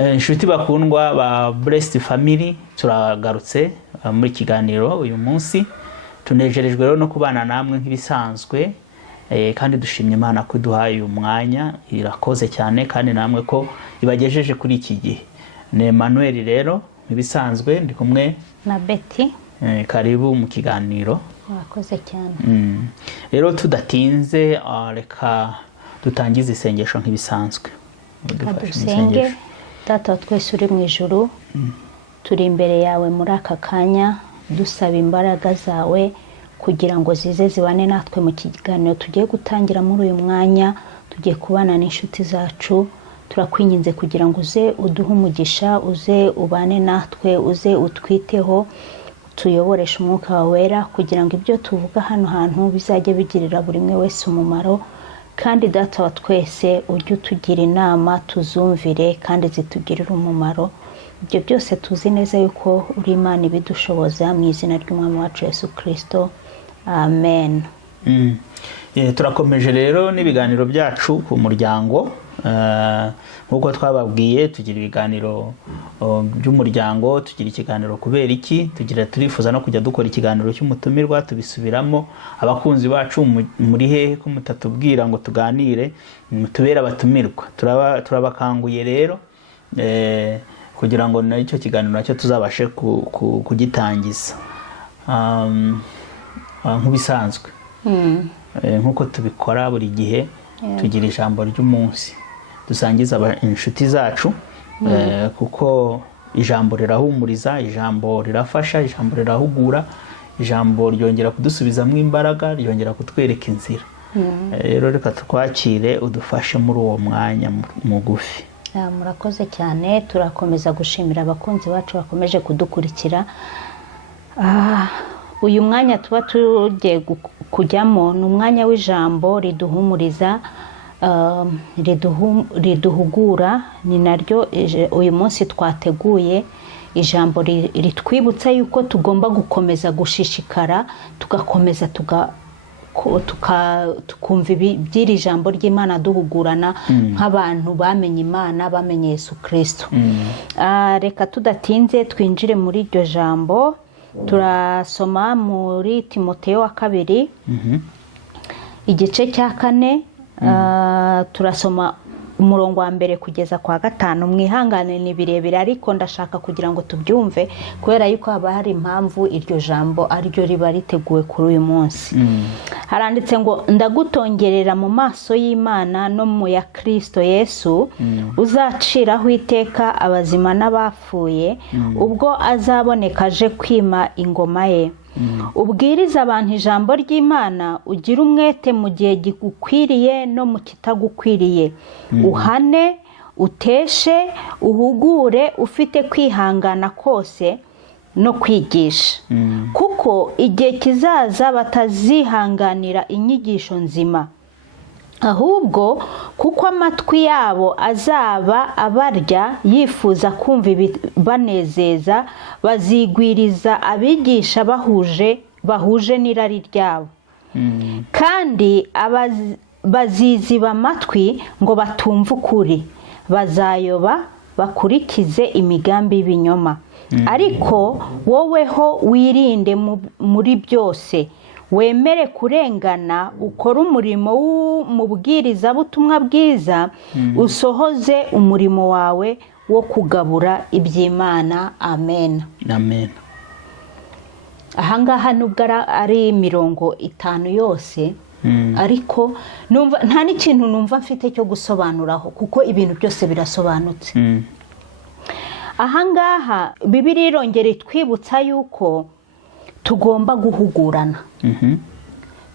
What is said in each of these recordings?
Inshuti bakundwa ba Blessed Family, turagarutse muri kiganiro uyu munsi. Tunejerejwe rero no kubana namwe nk'ibisanzwe, kandi dushimye Imana ko duhaye umwanya, irakoze cyane kandi namwe ko ibagejeje kuri iki gihe. Ne Emmanuel rero nk'ibisanzwe ndi kumwe na Betty. Karibu mu kiganiro. Urakoze cyane. Rero tudatinze, reka dutangize isengesho nk'ibisanzwe. Dusenge. Data twese uri mu ijuru, turi imbere yawe muri aka kanya dusaba imbaraga zawe kugira ngo zize zibane natwe mu kiganiro tugiye gutangira muri uyu mwanya. Tugiye kubana n'inshuti zacu, turakwinginze kugira ngo uze uduhe umugisha, uze ubane natwe, uze utwiteho, tuyoboreshe umwuka wawe wera kugira ngo ibyo tuvuga hano hantu bizajye bigirira buri umwe wese umumaro. Kandi Data wa twese ujye utugira inama tuzumvire kandi zitugirira umumaro. Ibyo byose tuzi neza yuko uri Imana ibidushoboza, mu izina ry'Umwami wacu Yesu Kristo, amen. Turakomeje rero n'ibiganiro byacu ku muryango. Nkuko twababwiye, tugira ibiganiro by'umuryango, tugira ikiganiro kubera iki, turifuza no kujya dukora ikiganiro cy'umutumirwa, tubisubiramo. Abakunzi bacu muri hehe ko mutatubwira ngo tuganire, tubera abatumirwa. Turabakanguye rero kugira ngo n'icyo kiganiro nacyo tuzabashe kugitangiza nk'ubisanzwe. Nkuko tubikora buri gihe, tugira ijambo ry'umunsi dusangiza inshuti zacu, kuko ijambo rirahumuriza, ijambo rirafasha, ijambo rirahugura, ijambo ryongera kudusubizamo imbaraga, ryongera kutwereka inzira. Rero reka twakire udufashe muri uwo mwanya mugufi. Murakoze cyane. Turakomeza gushimira abakunzi bacu bakomeje kudukurikira. Uyu mwanya tuba tugiye kujyamo ni umwanya w'ijambo riduhumuriza, riduhugura. Ni naryo uyu munsi twateguye, ijambo ritwibutsa yuko tugomba gukomeza gushishikara, tugakomeza tukumva iby'iri jambo ry'Imana, duhugurana nk'abantu bamenye Imana, bamenye Yesu Kristo. Reka tudatinze twinjire muri iryo jambo. Turasoma muri Timoteyo wa 2 igice cya 4. Turasoma umurongo wa 1 kugeza kwa 5. Mwihangane ni birebire, ariko ndashaka kugira ngo tubyumve, kubera yuko haba hari impamvu iryo jambo ariryo riba riteguwe kuri uyu munsi. Haranditse ngo, ndagutongerera mu maso y'Imana no mu ya Kristo Yesu, uzaciraho iteka abazima n'abapfuye, ubwo azaboneka aje kwima ingoma ye. Ubwiriza abantu ijambo ry'Imana, ugira umwete mu gihe gigukwiriye no mu kitagukwiriye. Uhane, uteshe, uhugure, ufite kwihangana kose no kwigisha. Kuko igihe kizaza batazihanganira inyigisho nzima, ahubwo kuko amatwi yabo azaba abarya yifuza kumva banezeza, bazigwiriza abigisha bahuje n'irari ryabo. Kandi baziziba amatwi ngo batumve ukuri, bazayoba bakurikize imigambi y'ibinyoma. Ariko woweho wirinde muri byose, wemere kurengana, ukore umurimo w'umubwirizabutumwa bwiza, usohoze umurimo wawe wo kugabura iby'Imana. Amen. Amen. Ahangaha nubwo ari 50 yose, ariko nta n'ikintu numva mfite cyo gusobanuraho, kuko ibintu byose birasobanutse. Ahangaha Bibiliya irongera itwibutsa yuko tugomba guhugurana,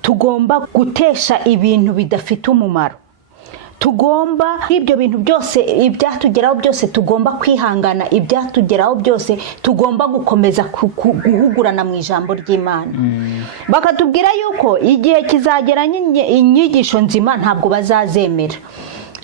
tugomba gutesha ibintu bidafite umumaro, tugomba ibyo bintu byose ibyatugeraho byose tugomba kwihangana, ibyatugeraho byose tugomba gukomeza guhugurana mu ijambo ry'Imana. Bakatubwira yuko igihe kizagera inyigisho nzima ntabwo bazazemera.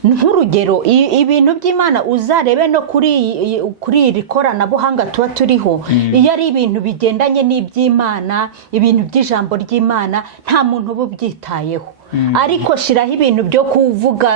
Nk'urugero, ibintu by'Imana uzarebe no kuri iri koranabuhanga tuba turiho, iyo ari ibintu bigendanye n'iby'Imana, ibintu by'ijambo ry'Imana, nta muntu uba ubyitayeho. ariko shiraho ibintu byo kuvuga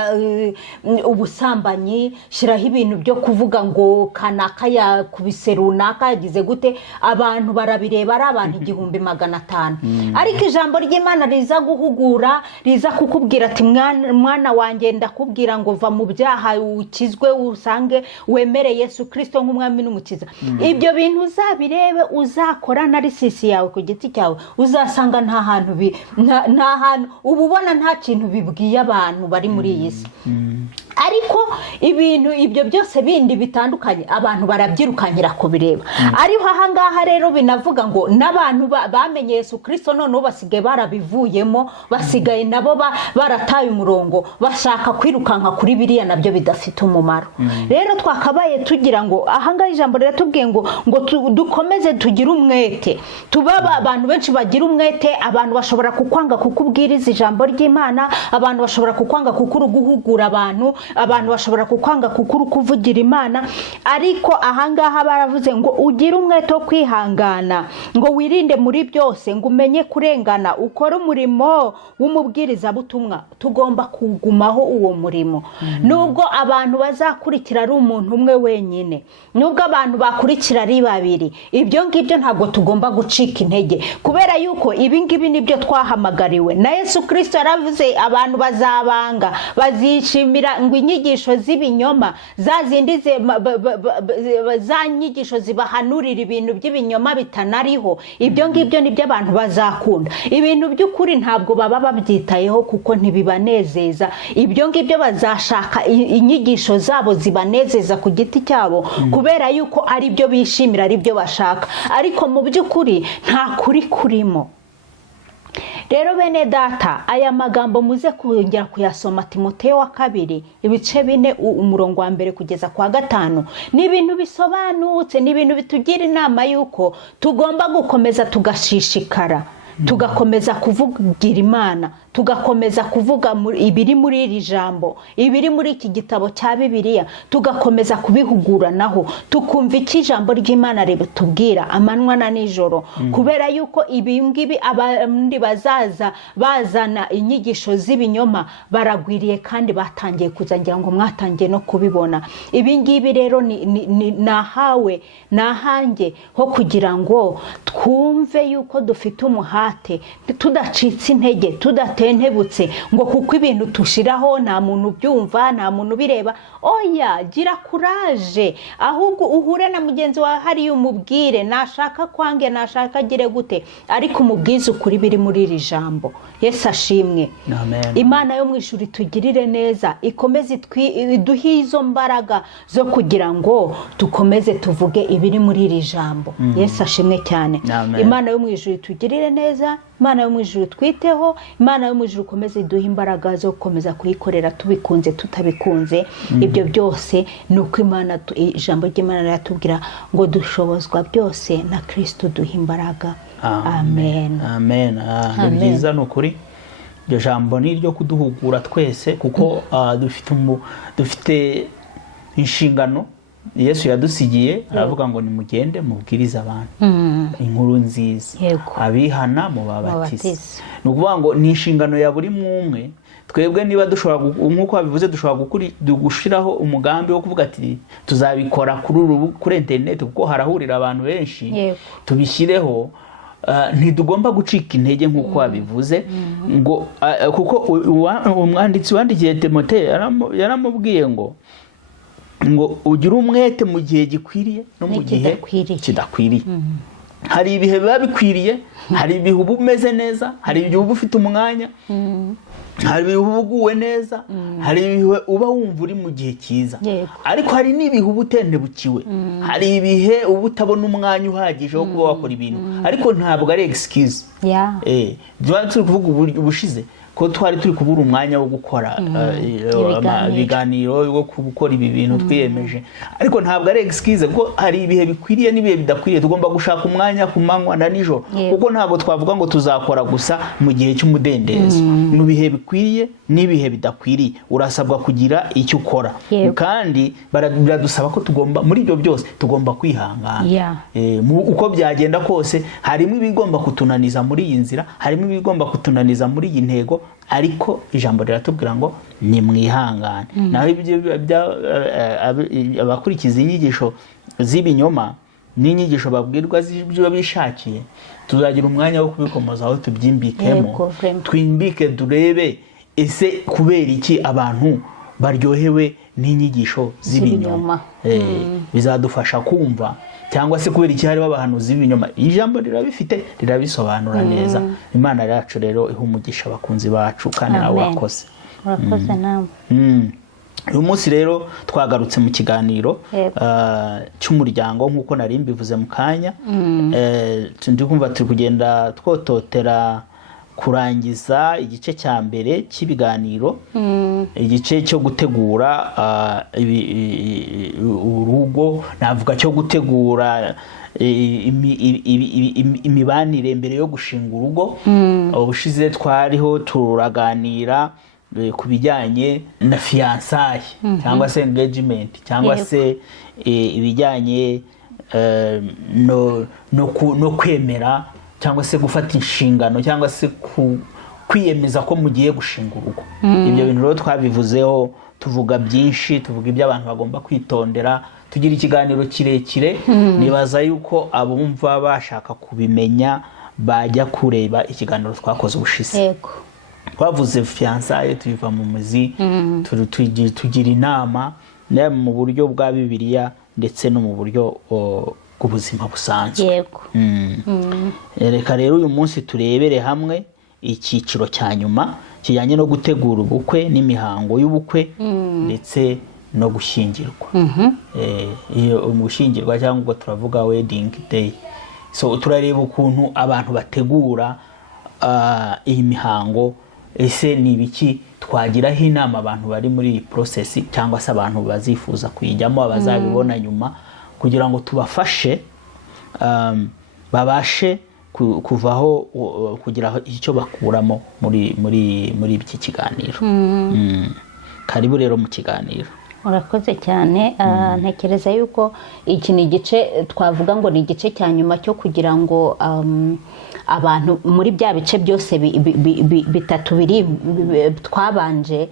ubusambanyi, shiraho ibintu byo kuvuga ngo kanaka yakubise runaka yagize gute, abantu barabireba ari abantu 1500. Ariko ijambo ry'Imana riza guhugura, riza kukubwira ati mwana wanjye ndakubwira ngo va mu byaha ukizwe usange wemere Yesu Kristo nk'umwami n'umukiza. Ibyo bintu uzabirebe, uzakora na risisi yawe ku giti cyawe, uzasanga nta hantu ububona nta kintu bibwiye abantu bari muri iyi si. Ariko ibintu ibyo byose bindi bitandukanye abantu barabyirukanyira kubireba. Ariho ahangaha rero binavuga ngo n'abantu bamenye Yesu Kristo noneho basigaye barabivuyemo, basigaye nabo barataye umurongo, bashaka kwirukanka kuri biriya nabyo bidafite umumaro. Rero twakabaye tugira ngo ahangaha ijambo riratubwiye ngo dukomeze tugire umwete, tuba abantu benshi bagira umwete. Abantu bashobora kukwanga kukubwiriza ijambo ry'Imana, abantu bashobora kukwanga guhugura abantu bashobora kukwanga kuvugira Imana. Ariko ahangaha baravuze ngo ugire umwete wo kwihangana, ngo wirinde muri byose, ngo umenye kurengana, ukore umurimo w'umubwiriza butumwa. Tugomba kugumaho uwo murimo, nubwo abantu bazakurikira ari umuntu umwe wenyine, nubwo abantu bakurikira ari babiri, ibyo ngibyo ntabwo tugomba gucika intege, kubera yuko ibi ngibi nibyo twahamagariwe na Yesu Kristo. Yaravuze abantu bazabanga, bazishimira ngo inyigisho z'ibinyoma, za zindi za nyigisho zibahanurira ibintu by'ibinyoma bitanariho. Ibyo ngibyo nibyo abantu bazakunda. Ibintu by'ukuri ntabwo baba babyitayeho kuko ntibibanezeza. Ibyo ngibyo bazashaka inyigisho zabo zibanezeza ku giti cyabo, kubera yuko ari byo bishimira, ari byo bashaka, ariko mu by'ukuri nta kuri kurimo. Rero bene data, aya magambo muze kongera kuyasoma Timoteyo wa 2 ibice 4 umurongo wa 1 kugeza kwa 5. Ni ibintu bisobanutse, ni ibintu bitugira inama yuko tugomba gukomeza tugashishikara, tugakomeza kuvugira Imana, tugakomeza kuvuga ibiri muri iri jambo, ibiri muri iki gitabo cya Bibiliya, tugakomeza kubihuguranaho, tukumva iki jambo ry'Imana ritubwira amanywa na nijoro. Kubera yuko ibi ngibi abandi bazaza bazana inyigisho z'ibinyoma baragwiriye kandi batangiye kuzangira ngo mwatangiye no kubibona. Ibi ngibi rero nahawe nahange ho kugira ngo twumve yuko dufite umuhate, tudacitse intege, tudatentebutse ngo kuko ibintu tushiraho nta muntu byumva, nta muntu bireba. Oya, gira courage, ahubwo uhure na mugenzi wa hari umubwire, nashaka kwange, nashaka gire gute, ariko umubwize ukuri biri muri iri jambo. Yesu ashimwe. Amen. Imana yo mu ijuru itugirire neza, ikomeze iduhe izo mbaraga zo kugira ngo dukomeze tuvuge ibiri muri iri jambo. Yesu ashimwe cyane. Amen. Imana yo mu ijuru itugirire neza, Imana yo mu ijuru twiteho, Imana yo mu ijuru komeze iduhe imbaraga zo gukomeza kuyikorera tubikunze tutabikunze. Ibyo byose ni uko Imana, ijambo ry'Imana riratubwira ngo dushobozwa byose na Kristo duha imbaraga. Amen. Amen. Ni byiza, ni ukuri. Iryo jambo ni iryo kuduhugura twese kuko dufite inshingano Yesu yadusigiye. Aravuga ngo nimugende mubwirize abantu inkuru nziza, abihana mubabatize. Ni ukuvuga ngo ni inshingano ya buri umwe. Twebwe niba dushobora, nk'uko babivuze, dushobora gushiraho umugambi wo kuvuga ati tuzabikora kuri internet kuko harahurira abantu benshi, tubishyireho. Ntitugomba gucika intege nk'uko wabivuze ngo kuko umwanditsi wandikiye Timoteyo yaramubwiye ngo ugire umwete mu gihe gikwiriye no mu gihe kidakwiriye. Hari ibihe biba bikwiriye, hari ibihe uba umeze neza, hari ibihe uba ufite umwanya, hari ibihe uba uguwe neza, hari ibihe uba wumva uri mu gihe cyiza, ariko hari n'ibihe uba utendebukiwe, hari ibihe uba utabona umwanya uhagije wo kuba wakora ibintu, ariko ntabwo ari excuse. Turi kuvuga ubushize ko twari turi kubura umwanya wo gukora ibiganiro, wo gukora ibi bintu twiyemeje, ariko ntabwo ari excuse ko hari ibihe bikwiriye n'ibihe bidakwiriye. Tugomba gushaka umwanya ku manywa na nijoro, kuko ntabwo twavuga ngo tuzakora gusa mu gihe cy'umudendezo. Mu bihe bikwiriye n'ibihe bidakwiriye urasabwa kugira icyo ukora, kandi biradusaba ko tugomba muri ibyo byose tugomba kwihangana. Uko byagenda kose harimo ibigomba kutunaniza muri iyi nzira, harimo ibigomba kutunaniza muri iyi ntego, ariko ijambo riratubwira ngo ni mwihangane. Naho abakurikiza inyigisho z'ibinyoma n'inyigisho babwirwa z'ibyo bishakiye, tuzagira umwanya wo kubikomoza aho tubyimbikemo, twimbike durebe ese kubera iki abantu baryohewe n'inyigisho z'ibinyoma. Bizadufasha kumva, cyangwa se kubera iki hariho abahanuzi b'ibinyoma. Ijambo rirabifite, rirabisobanura neza. Imana yacu rero iha umugisha abakunzi bacu, kandi nawe wakoze. Urakoze nawe. Uyu munsi rero twagarutse mu kiganiro cy'umuryango nk'uko nari mbivuze mu kanya. Ndi kumva turi kugenda twototera kurangiza igice cya mbere cy'ibiganiro, igice cyo gutegura urugo, navuga cyo gutegura imibanire mbere yo gushinga urugo. Ubushize twariho turaganira ku bijyanye na fiançailles cyangwa se engagement, cyangwa se ibijyanye no kwemera cyangwa se gufata inshingano cyangwa se kwiyemeza ko mugiye gushinga urugo. Ibyo bintu rero twabivuzeho, tuvuga byinshi, tuvuga ibyo abantu bagomba kwitondera, tugira ikiganiro kirekire. Nibaza yuko abumva bashaka kubimenya bajya kureba ikiganiro twakoze ubushize. Twavuze fiançailles, tubiva mu mizi, tugira inama mu buryo bwa Bibiliya ndetse no mu buryo bw'ubuzima busanzwe. Reka rero uyu munsi turebere hamwe icyiciro cya nyuma kijyanye no gutegura ubukwe n'imihango y'ubukwe ndetse no gushyingirwa. Gushyingirwa cyangwa ubwo turavuga wedding day. So turareba ukuntu abantu bategura iyi mihango. Ese ni ibiki twagiraho inama abantu bari muri iyi process, cyangwa se abantu bazifuza kuyijyamo, abazabibona nyuma, kugira ngo tubafashe babashe kuvaho kugira icyo bakuramo muri iki kiganiro. Karibu rero mu kiganiro. Urakoze cyane. Ntekereza yuko iki ni igice twavuga ngo ni igice cya nyuma cyo kugira ngo abantu muri bya bice byose bitatu biri twabanje,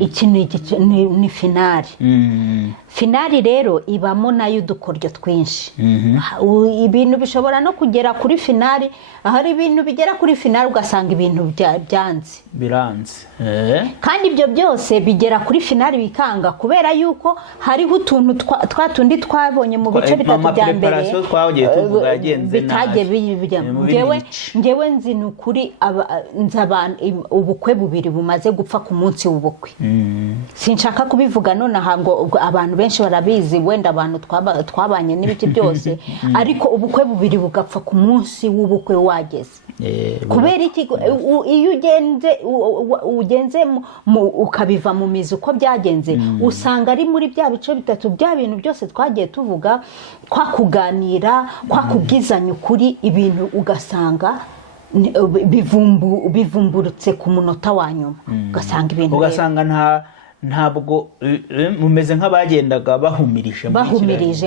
iki ni finali. Finali rero ibamo nayo udukoryo twinshi. Ibintu bishobora no kugera kuri finali, hari ibintu bigera kuri finali ugasanga ibintu biranze, kandi ibyo byose bigera kuri finali bikanga, kubera yuko hariho utuntu twatundi twabonye mu bice bitatu bya mbere bitagiye bijyamo. Ngewe nzi ni ukuri ubukwe bubiri bumaze gupfa ku munsi w'ubukwe. Sinshaka kubivuga nonaha ngo abantu benshi barabizi, wenda abantu twabanye n'ibiki byose, ariko ubukwe bubiri bugapfa ku munsi w'ubukwe wageze. Kubera iki? Iyo ugenze ukabiva mu mizi uko byagenze, usanga ari muri bya bice bitatu bya bintu byose twagiye tuvuga, kwa kuganira, kwa kubwizanya ukuri, ibintu ugasanga bivumburutse ku munota wa nyuma. Ugasanga ibintu ntabwo mumeze nk'abagendaga bahumirije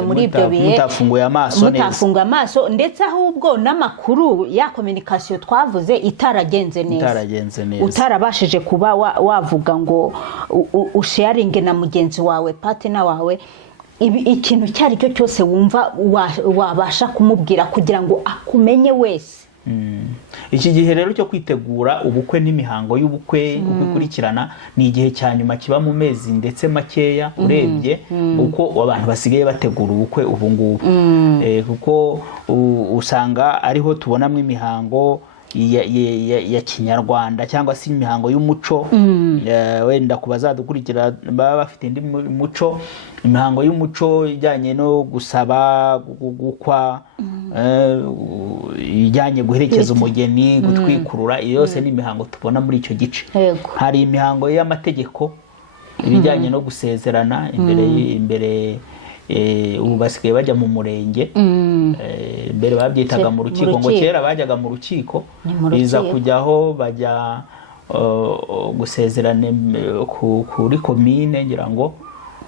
muri ibyo bihe, mutafunguye amaso, ndetse ahubwo n'amakuru ya communication twavuze itaragenze neza, utarabashije kuba wavuga ngo usharinge na mugenzi wawe, partner wawe, ikintu cyari cyo cyose wumva wabasha kumubwira kugira ngo akumenye wese. Iki gihe rero cyo kwitegura ubukwe n'imihango y'ubukwe ubikurikirana, ni igihe cya nyuma kiba mu mezi ndetse makeya urebye uko abantu basigaye bategura ubukwe ubu ngubu. Kuko usanga ariho tubonamo imihango ya kinyarwanda cyangwa se imihango y'umuco. Wenda ku bazadukurikira baba bafite indi muco, imihango y'umuco ijyanye no gusaba, gukwa, ijyanye guherekeza umugeni, gutwikurura, iyo yose ni imihango tubona muri icyo gice. Hari imihango y'amategeko, ibijyanye no gusezerana imbere ubu basigaye bajya mu murenge. Mbere babyitaga mu rukiko, ngo kera bajyaga mu rukiko, biza kujyaho bajya gusezerana kuri komine, ngira ngo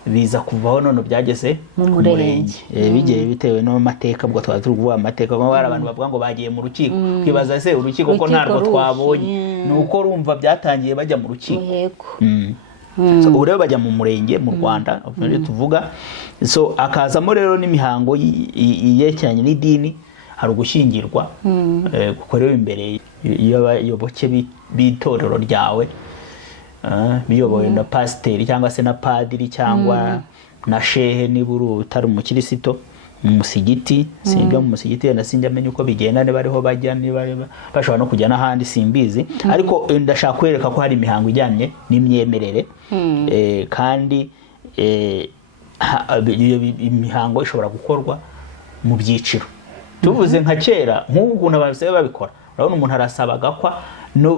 biza kuvaho none byageze mu murenge. bigiye bitewe n'amateka, ubwo twaba turi kuvuga amateka, hari abantu bavuga ngo bagiye mu rukiko, kwibaza se urukiko ko ntarwo twabonye, ni uko rumva byatangiye bajya mu rukiko. ubu rero bajya mu murenge mu Rwanda tuvuga, so akazamo rero n'imihango yerekeranye n'idini. Hari ugushyingirwa gukorewe imbere y'abayoboke b'itorero ryawe, biyobowe na pasiteri cyangwa se na padiri cyangwa na shehe niba utari umukirisito, mu musigiti. Sinjya mu musigiti wenda sinjya amenya uko bigenda, niba ariho bajya, niba bashobora no kujya n'ahandi simbizi, ariko ndashaka kwereka ko hari imihango ijyanye n'imyemerere, kandi imihango ishobora gukorwa mu byiciro. Tuvuze nka kera nk'ubu ukuntu ababyeyi babikora, urabona umuntu arasaba agakwa,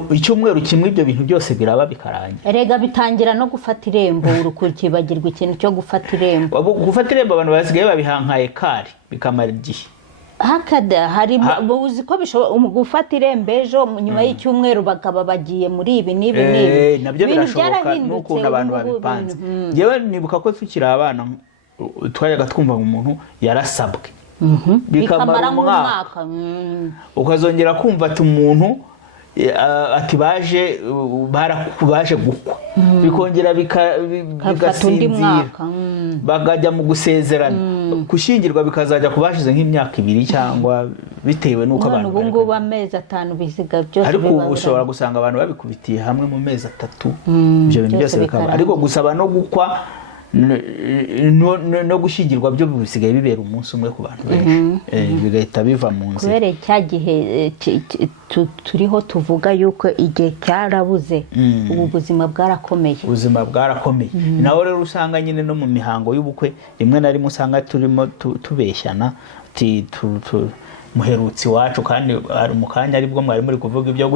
icyumweru kimwe ibyo bintu byose biraba bikarangira. Erega bitangira no gufata irembo, urukibagirwa ikintu cyo gufata irembo. Gufata irembo abantu basigaye babihankaye kari bikamara igihe. Hakada hari uzi ko bishobora gufata irembo ejo nyuma y'icyumweru bakaba bagiye muri ibi n'ibi n'ibi. Nabyo birashoboka n'ukuntu abantu babipanze. Yewe nibuka ko tukiri abana twajaga twumva umuntu yarasabwe. Bikamara umwaka, ukazongera kumva ati umuntu ati baje gukwa, bikongera bigasinzira, bakajya mu gusezerana, gushyingirwa bikazajya kubashize nk'imyaka 2 cyangwa bitewe n'uko abantu ubu ngubu amezi 5 biziga byose. Ariko ubu ushobora gusanga abantu babikubitiye hamwe mu mezi 3, ibyo bintu byose bikaba. Ariko gusaba no gukwa no gushyingirwa byo bisigaye bibera umunsi umwe ku bantu benshi, bigahita biva mu nzira. Kubera cya gihe turiho tuvuga yuko igihe cyarabuze, ubu buzima bwarakomeye. Ubuzima bwarakomeye. Naho rero usanga nyine no mu mihango y'ubukwe rimwe na rimwe usanga turimo tubeshyana, muherutsi wacu, kandi ari mu kanya aribwo mwari muri kuvuga ibyo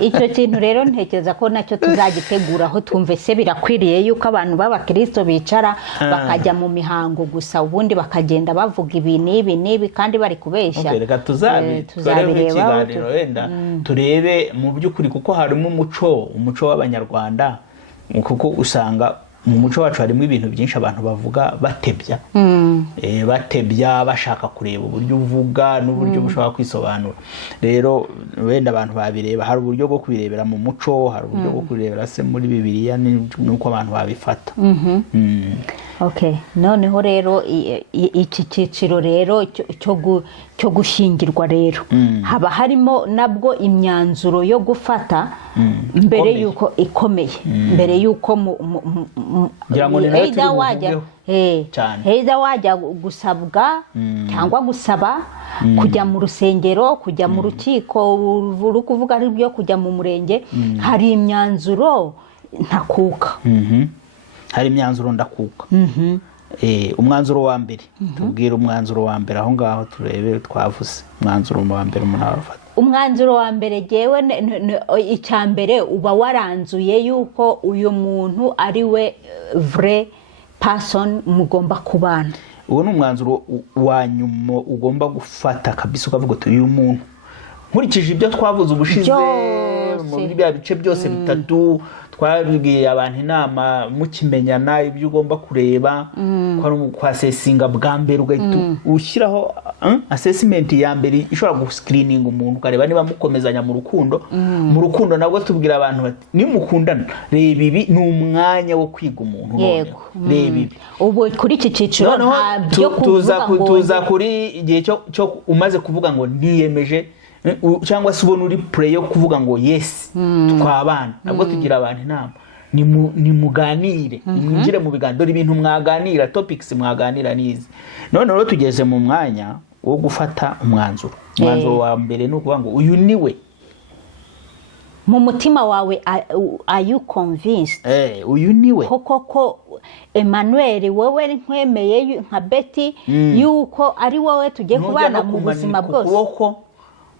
icyo kintu rero ntekereza ko nacyo tuzagiteguraho, twumve se birakwiriye yuko abantu b'abakristo bicara bakajya mu mihango gusa, ubundi bakagenda bavuga ibi n'ibi kandi bari kubeshya. Reka tuzabireba wenda turebe mu by'ukuri, kuko harimo umuco w'Abanyarwanda, kuko usanga mu muco wacu harimo ibintu byinshi abantu bavuga batebya bashaka kureba uburyo uvuga n'uburyo bushobora kwisobanura. Rero wenda abantu babireba, hari uburyo bwo kubirebera mu muco, hari uburyo bwo kubirebera se muri Bibiliya n'uko abantu babifata. Okay, noneho rero iki cyiciro rero cyo gushyingirwa rero haba harimo nabwo imyanzuro yo gufata mbere yuko ikomeye, mbere yuko wajya gusabwa cyangwa gusaba kujya mu rusengero, kujya mu rukiko, uri kuvuga ari byo kujya mu murenge, hari imyanzuro ntakuka. Hari imyanzuro ndakuka. Umwanzuro wa mbere, tubwire umwanzuro wa mbere aho ngaho turebe twavuze. Umwanzuro wa mbere umuntu afata. Umwanzuro wa mbere jewe icya mbere uba waranzuye yuko uyu muntu ari we vrai person mugomba kubana. Uwo ni umwanzuro wa nyuma ugomba gufata kabisa, ukavuga uti uyu muntu nkurikije ibyo twavuze ubushize mu bya bice byose bitatu, twabibwiye abantu inama mukimenyana ibyo ugomba kureba, kwa sesinga bwa mbere ugahita ushyiraho assessment ya mbere ishobora guscreening umuntu, ukareba niba mukomezanya mu rukundo. Mu rukundo nabwo tubwira abantu bati nimukundana, reba ibi ni umwanya wo kwiga umuntu. Reba ibi ubu kuri iki cyiciro ntabyo tuza kuri igihe cyo umaze kuvuga ngo ndiyemeje, cyangwa se ubona uri play yo kuvuga ngo yes twabana. Nabwo tugira abantu inama, nimuganire, mwinjire mu biganiro, ibintu mwaganira, topics mwaganira nizi. None rero tugeze mu mwanya wo gufata umwanzuro. Umwanzuro wa mbere ni ukuvuga ngo uyu niwe mu mutima wawe, are you convinced? Uyu niwe koko Emmanuel, wowe nkwemeye nka Betty yuko ari wowe tugiye kubana mu buzima bwose.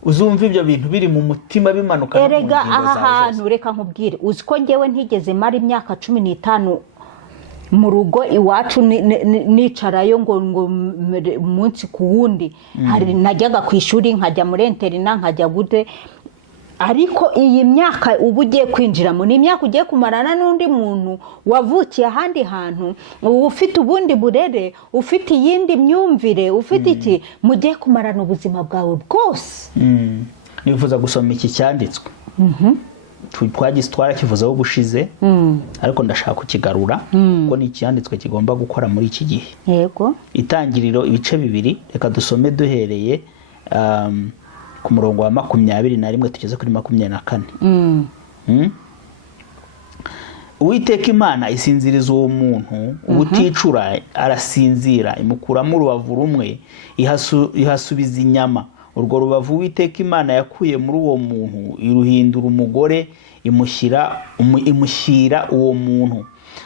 Uzumva ibyo bintu biri mu mutima bimanuka. Erega aha hantu reka nkubwire, uzi ko ngewe ntigeze mara imyaka 15 mu rugo iwacu nicarayo ngo umunsi ku wundi. Hari najyaga ku ishuri nkajya muri interina nkajya gute, ariko iyi myaka uba ugiye kwinjiramo ni imyaka ugiye kumarana n'undi muntu wavukiye ahandi hantu, ufite ubundi burere, ufite iyindi myumvire, ufite iki, mugiye kumarana ubuzima bwawe bwose. nifuza gusoma iki cyanditswe twarakivuzeho ubushize, ariko ndashaka kukigarura kuko ni icyanditswe kigomba gukora muri iki gihe. Yego. Itangiriro ibice 2, reka dusome duhereye ku murongo wa 21 tugeze kuri 24. Uwiteka Imana isinziriza uwo muntu ubuticura, arasinzira, imukuramo urubavu rumwe, ihasubiza inyama. Urwo rubavu Uwiteka Imana yakuye muri uwo muntu iruhindura umugore, imushyira uwo muntu.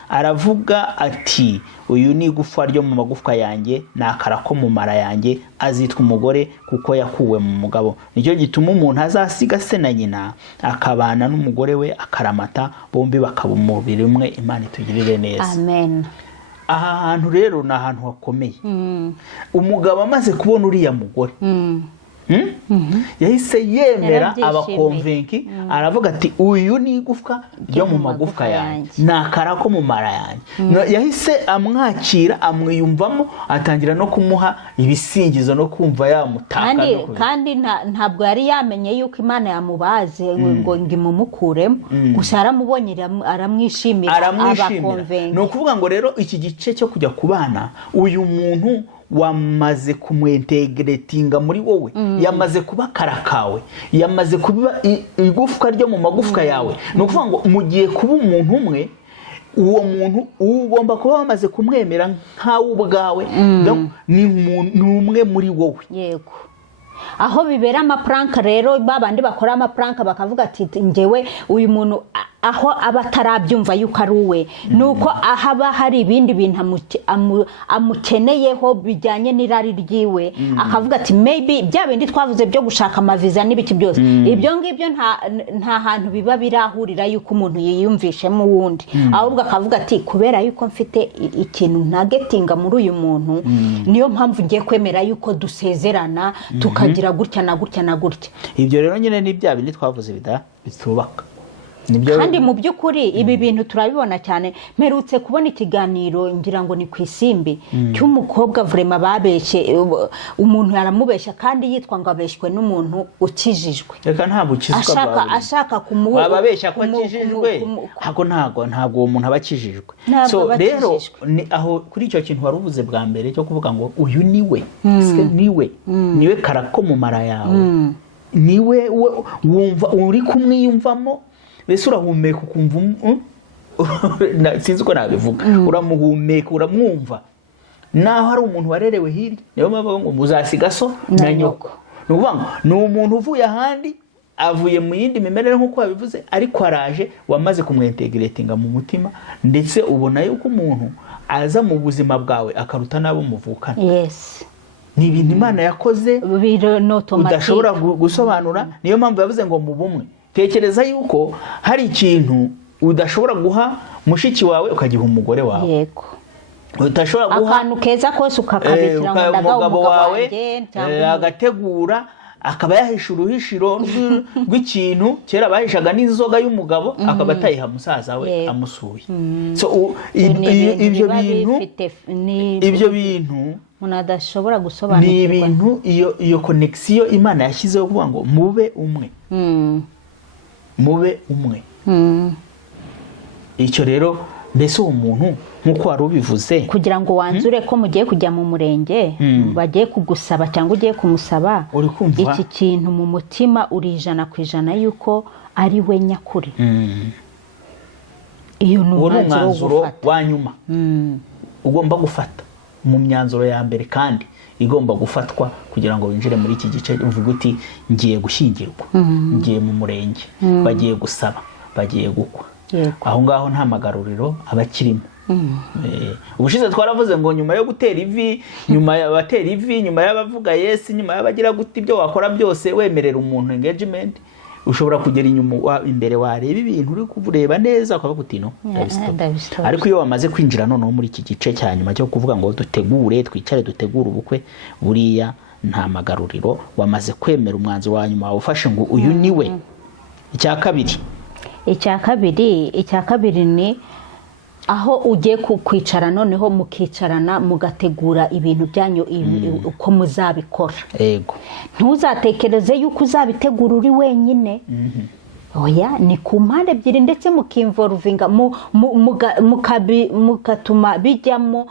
Aravuga ati, uyu ni igufa ryo mu magufwa yanjye, nakara ko mu mara yanjye, azitwa umugore kuko yakuwe mu mugabo. Nicyo gituma umuntu azasiga se na nyina, akabana n'umugore we, akaramata, bombi bakaba umubiri umwe. Imana itugirire neza. Amen. Aha hantu rero ni ahantu hakomeye. Umugabo amaze kubona uriya mugore, yahise yemera, abakonvenki, aravuga ati, uyu ni igufwa ryo mu magufwa yanjye, nakara ko mu mara yanjye. Yahise amwakira, amwiyumvamo, atangira no kumuha ibisingizo no kumva yamutaka. Kandi ntabwo yari yamenye yuko Imana yamubaze ngo ngimumukuremo, gusa aramubonye, aramwishimira, abakonvenki. Ni ukuvuga ngo rero iki gice cyo kujya kubana, uyu muntu wamaze kumwintegratinga muri wowe, yamaze kuba karakawe, yamaze kuba igufwa ryo mu magufwa yawe. Ni ukuvuga ngo mugiye kuba umuntu umwe, uwo muntu ugomba kuba wamaze kumwemera nkawe ubwawe, ni umwe muri wowe. Yego. Aho bibera amapranka rero, babandi bakora amapranka bakavuga ati, ngewe uyu muntu aho abatarabyumva yuko ari uwe, nuko ahaba hari ibindi bintu amukeneyeho bijyanye n'irari ryiwe, akavuga ati maybe bya bindi twavuze byo gushaka amaviza n'ibiki byose, ibyo ngibyo nta hantu biba birahurira yuko umuntu yiyumvishemo uwundi, ahubwo akavuga ati, kubera yuko mfite ikintu ntagetinga muri uyu muntu, niyo mpamvu ngiye kwemera yuko dusezerana, tukagira gutya na gutya na gutya. Ibyo rero nyine ni bya bindi twavuze bitubaka. Kandi mu by'ukuri ibi bintu turabibona cyane. Mperutse kubona ikiganiro, ngira ngo ni ku Isimbi, cy'umukobwa vrema babeshye, umuntu yaramubeshya kandi yitwa ngo abeshywe n'umuntu ukijijwe. Reka ntabwo ukizwa, ashaka wababeshya ko akijijwe, ntabwo uwo muntu aba akijijwe. So rero aho kuri icyo kintu wari uvuze bwa mbere cyo kuvuga ngo uyu niwe karako mu mara yawe, niwe wumva uri kumwiyumvamo. Bese urahumeka ukumva, sinzi uko nabivuga, uramuhumeka, uramwumva. Naho hari umuntu warerewe hirya, niyo mpamvu ngo muzasiga so na nyoko. Ni ukuvuga ngo ni umuntu uvuye ahandi, avuye mu yindi mimerere nk'uko wabivuze, ariko araje, wamaze kumwintegratinga mu mutima, ndetse ubona yuko umuntu aza mu buzima bwawe akaruta n'abo muvukana. Yes. Ni ibintu Imana yakoze udashobora gusobanura. Niyo mpamvu yavuze ngo mu bumwe. Tekereza yuko hari ikintu udashobora guha mushiki wawe ukagiha umugore wawe. Yego. Udashobora guha akantu keza kose ukakabikira mu umugabo wawe, agategura, akaba yahisha uruhishiro rw'ikintu. Kera bahishaga n'inzoga y'umugabo, akaba atayiha musaza we amusuye. So ibyo bintu unadashobora gusobanukirwa. Ni ibintu iyo connection Imana yashyizeho kuvuga ngo mube umwe. Mube umwe. Icyo rero mbese uwo muntu nk'uko wari ubivuze, kugira ngo wanzure ko mugiye kujya mu murenge, bagiye kugusaba cyangwa ugiye kumusaba, iki kintu mu mutima uri 100% yuko ari we nyakuri. Iyo ni umwanzuro wa nyuma ugomba gufata, mu myanzuro ya mbere kandi igomba gufatwa kugira ngo winjire muri iki gice. Uvuga uti, ngiye gushyingirwa, ngiye mu murenge, bagiye gusaba, bagiye gukwa. Aho ngaho nta magaruriro abakirimo. Ubushize twaravuze ngo nyuma yo gutera ivi, nyuma y'abatera ivi, nyuma y'abavuga yes, nyuma y'abagira guti ibyo wakora byose, wemerera umuntu engagement, ushobora kugera inyuma imbere wareba ibintu uri kureba neza ukavuga uti no, ariko iyo wamaze kwinjira noneho muri iki gice cya nyuma cyo kuvuga ngo dutegure, twicare dutegure ubukwe, buriya nta magaruriro. Wamaze kwemera umwanzuro wa nyuma ufashe ngo uyu niwe, icya kabiri icya kabiri ni aho ugiye kwicara noneho mukicarana mugategura ibintu byanyu uko muzabikora. Yego. Ntuzatekereze yuko uzabitegura uri wenyine. Oya, ni ku mpande ebyiri ndetse mukimvolvinga mukatuma bijyamo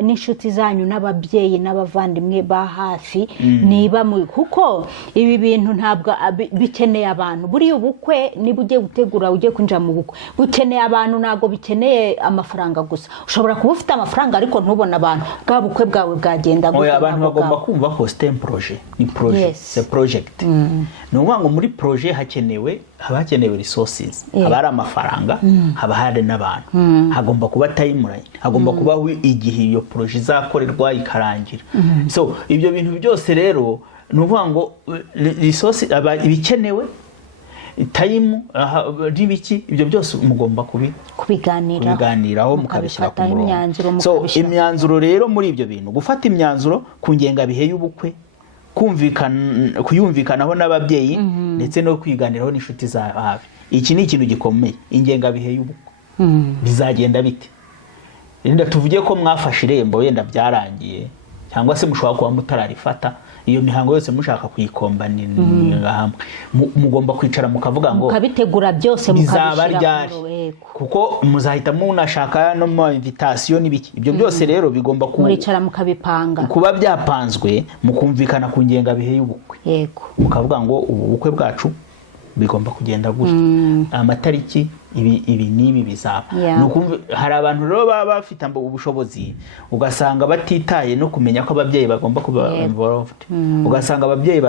n'inshuti zanyu n'ababyeyi n'abavandimwe ba hafi. Niba kuko ibi bintu ntabwo bikeneye abantu. Buriya ubukwe niba ugiye gutegura ugiye kwinjira mu bukwe bukeneye abantu, ntabwo bikeneye amafaranga gusa. Ushobora kuba ufite amafaranga ariko ntubone abantu, bwa bukwe bwawe bwagenda gute? Abantu bagomba kumva ko STEM projet ni projet, c'est project. Ni ukuvuga ngo muri projet haba hakenewe resources, haba hari amafaranga, haba hari n'abantu, hagomba kuba time, hagomba kubaho igihe iyo projet izakorerwa ikarangira. So ibyo bintu byose rero ni ukuvuga ngo resources ibikenewe, time n'ibiki, ibyo byose mugomba kubiganiraho mukabishyira ku murongo. So imyanzuro rero muri ibyo bintu, gufata imyanzuro ku ngengabihe y'ubukwe, kuyumvikanaho n'ababyeyi ndetse no kwiganiraho n'inshuti za hafi. Iki ni ikintu gikomeye, ingengabihe y'ubukwe. Bizagenda bite? Renda tuvuge ko mwafashe irembo yenda byarangiye, cyangwa se mushobora kuba mutararifata, iyo mihango yose mushaka kuyikombanira hamwe, mugomba kwicara mukavuga ngo mukabitegura byose mukabishyira, kuko muzahita munashaka no mu invitation n'ibiki. Ibyo byose rero bigomba muricara mukabipanga, kuba byapanzwe mukumvikana ku ngengabihe y'ubukwe. Yego. Mukavuga ngo ubu bukwe bwacu bigomba kugenda gutya, amatariki ibi nibi bizaba. Hari abantu rero baba bafite ubushobozi, ugasanga batitaye no kumenya ko ababyeyi bagomba kuba involved. Ugasanga ababyeyi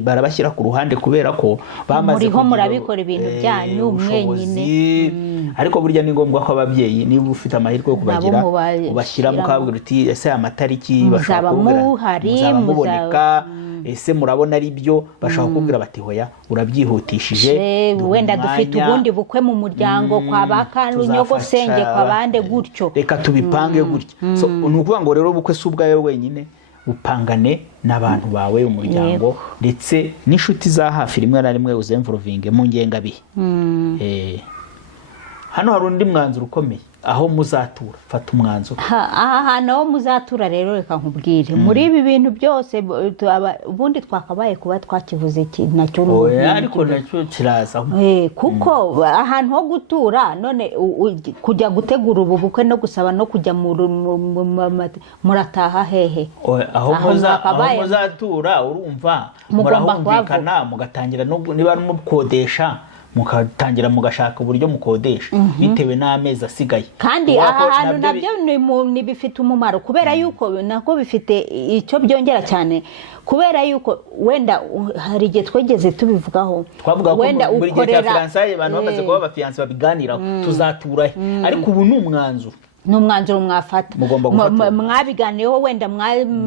barabashyira ku ruhande kubera ko bamaze muriho murabikora ibintu byanyu mwenyine. Ariko burya ni ngombwa ko ababyeyi niba ufite amahirwe yo kubagira ubashyira mu kabwira uti ese amatariki bashaka muboneka, ese murabona ari byo, bashaka kubwira bati hoya urabyihutishije, wenda dufite ubundi bukwe mu muryango kwa bakanu nyogosenge kwa bande gutyo, reka tubipange gutya. So ni ukuvuga ngo rero ubukwe si ubwawe wenyine, upangane n'abantu bawe, umuryango ndetse n'inshuti za hafi, rimwe na rimwe uzemvuruvinge mu ngengabihe. Hano hari undi mwanzuro ukomeye, aho muzatura. Fata umwanzuro. Hano aho muzatura rero reka nkubwire, muri ibi bintu byose ubundi twakabaye kuba twakivuze nacyo ariko nacyo kiraza. Kuko ahantu ho gutura none kujya gutegura ubu bukwe no gusaba no kujya murataha hehe? Aho muzatura urumva murahumvikana, mugatangira niba mukodesha, mukatangira mugashaka uburyo mukodesha bitewe n'amezi asigaye. Kandi aha hantu nabyo ni bifite umumaro, kubera yuko nako bifite icyo byongera cyane, kubera yuko wenda hari igihe twegeze tubivugaho, wenda ukorera fiançailles, abantu bamaze kuba abafiançailles babiganiraho tuzatura he. Ariko ubu ni umwanzuro mwafata, mwabiganiyeho, wenda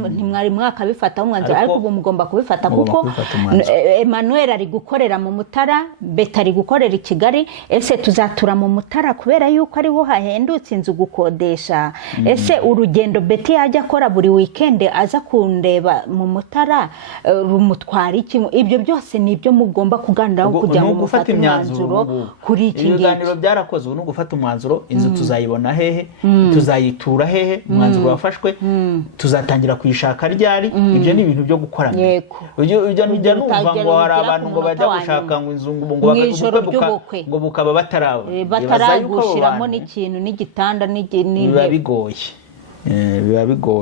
ntimwari mwakabifataho umwanzuro, ariko ubu mugomba kubifata kuko Emmanuel ari gukorera mu Mutara, Beta ari gukorera i Kigali. Ese tuzatura mu Mutara kubera yuko ariho hahendutse inzu gukodesha? Ese urugendo Beti yajya akora buri weekend aza kundeba mu Mutara rumutwara iki? Ibyo byose ni ibyo mugomba kuganiraho kugira ngo mufate umwanzuro kuri iki ngiki. Ibiganiro byarakozwe no gufata umwanzuro, inzu tuzayibona hehe, tuzayitura hehe, umwanzuro wafashwe, tuzatangira kuyishaka ryari. Ibyo ni ibintu byo gukorana. Ujya numva ngo hari abantu ngo bajya gushaka ngo inzu ngo bukaba bataragushiramo n'ikintu n'igitanda biba bigoye.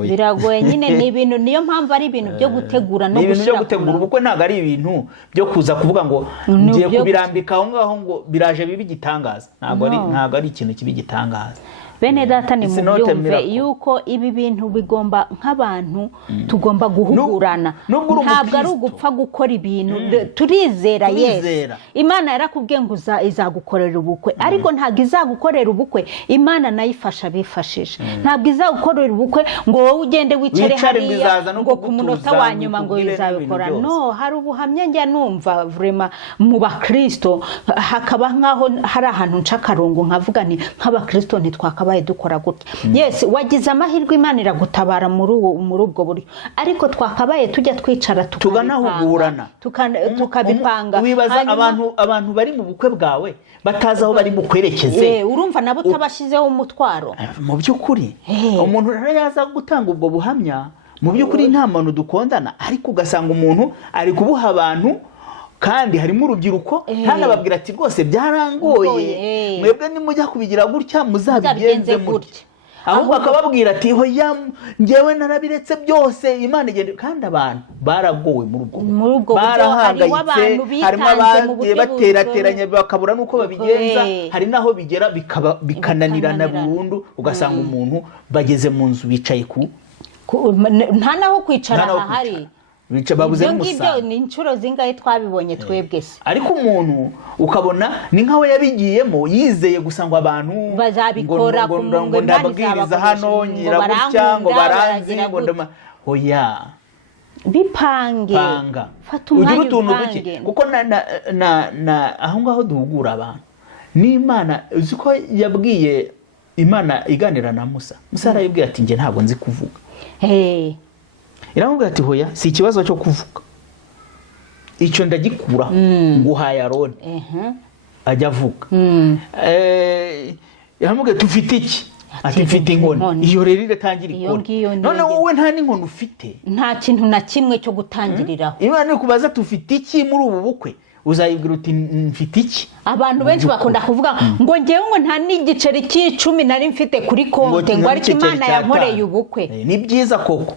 Biragoye nyine, ni ibintu, niyo mpamvu ari ibintu byo gutegura no gushyira ubukwe. Ntabwo ari ibintu byo kuza kuvuga ngo ngiye kubirambika aho ngaho ngo biraje bibi gitangaza. Ntabwo ari ikintu kibi gitangaza. Bene data ni mubyumve yuko ibi bintu bigomba nk'abantu tugomba guhugurana, ntabwo ari ugupfa gukora ibintu. Turizera Yesu, Imana yarakubwiye ngo izagukorera ubukwe, ariko ntabwo izagukorera ubukwe Imana nayifasha bifashije. Ntabwo izagukorera ubukwe ngo wowe ugende wicare hariya ngo ku munota wa nyuma ngo izabikora. No, hari ubuhamya njya numva vraiment mu bakristo, hakaba nkaho hari ahantu nca akarongo nkavuga nti nk'abakristo ntitwakaba twakabaye dukora gutya. Yes, wagize amahirwe Imana iragutabara muri ubwo buryo, ariko twakabaye tujya twicara tukanahugurana tukabipanga. Wibaza abantu bari mu bukwe bwawe batazi aho bari bukwerekeze, urumva nabo utabashizeho umutwaro. Mu by'ukuri umuntu rero yaza gutanga ubwo buhamya, mu by'ukuri nta muntu dukondana, ariko ugasanga umuntu ari kubuha abantu kandi harimo urubyiruko, ntanababwira ati rwose byarangoye, mwebwe nimujya kubigira gutya muzabigenze gutya, ahubwo akababwira ati hoya njyewe narabiretse byose Imana igende. Kandi abantu baragowe muri ubwo barahangayitse, harimo abagiye baterateranya bakabura nuko babigenza, hari naho bigera bikananirana burundu, ugasanga umuntu bageze mu nzu bicaye nta naho kwicara hahari, babuze n'umusaza. Ni inshuro zingahe twabibonye twebwe se. Ariko umuntu ukabona ni nkawe yabigiyemo yizeye gusa ngo abantu bazabikora ngo ndabwiriza hano nyiragutya ngo baranzi ngo oya, bipange, fata umwanya utuntu duke, kuko aho ngaho duhugura abantu n'Imana. Uzi ko yabwiye Imana iganira na Musa arayibwira ati njye ntabwo nzi kuvuga. Iramubwira ati hoya, si ikibazo cyo kuvuga, icyo ndagikuraho nguhaye Aroni ajya avuga. Iramubwira ati ufite iki? Ati mfite inkoni. Iyo rero iratangira ikora. None wowe nta n'inkoni ufite, nta kintu na kimwe cyo gutangiriraho. Imana ikubaza tufite iki muri ubu bukwe, uzayibwira uti mfite iki? Abantu benshi bakunda kuvuga ngo ngewe ngo nta n'igiceri cy'icumi nari mfite kuri konte, ngo ariko Imana yankoreye ubukwe. Ni byiza koko,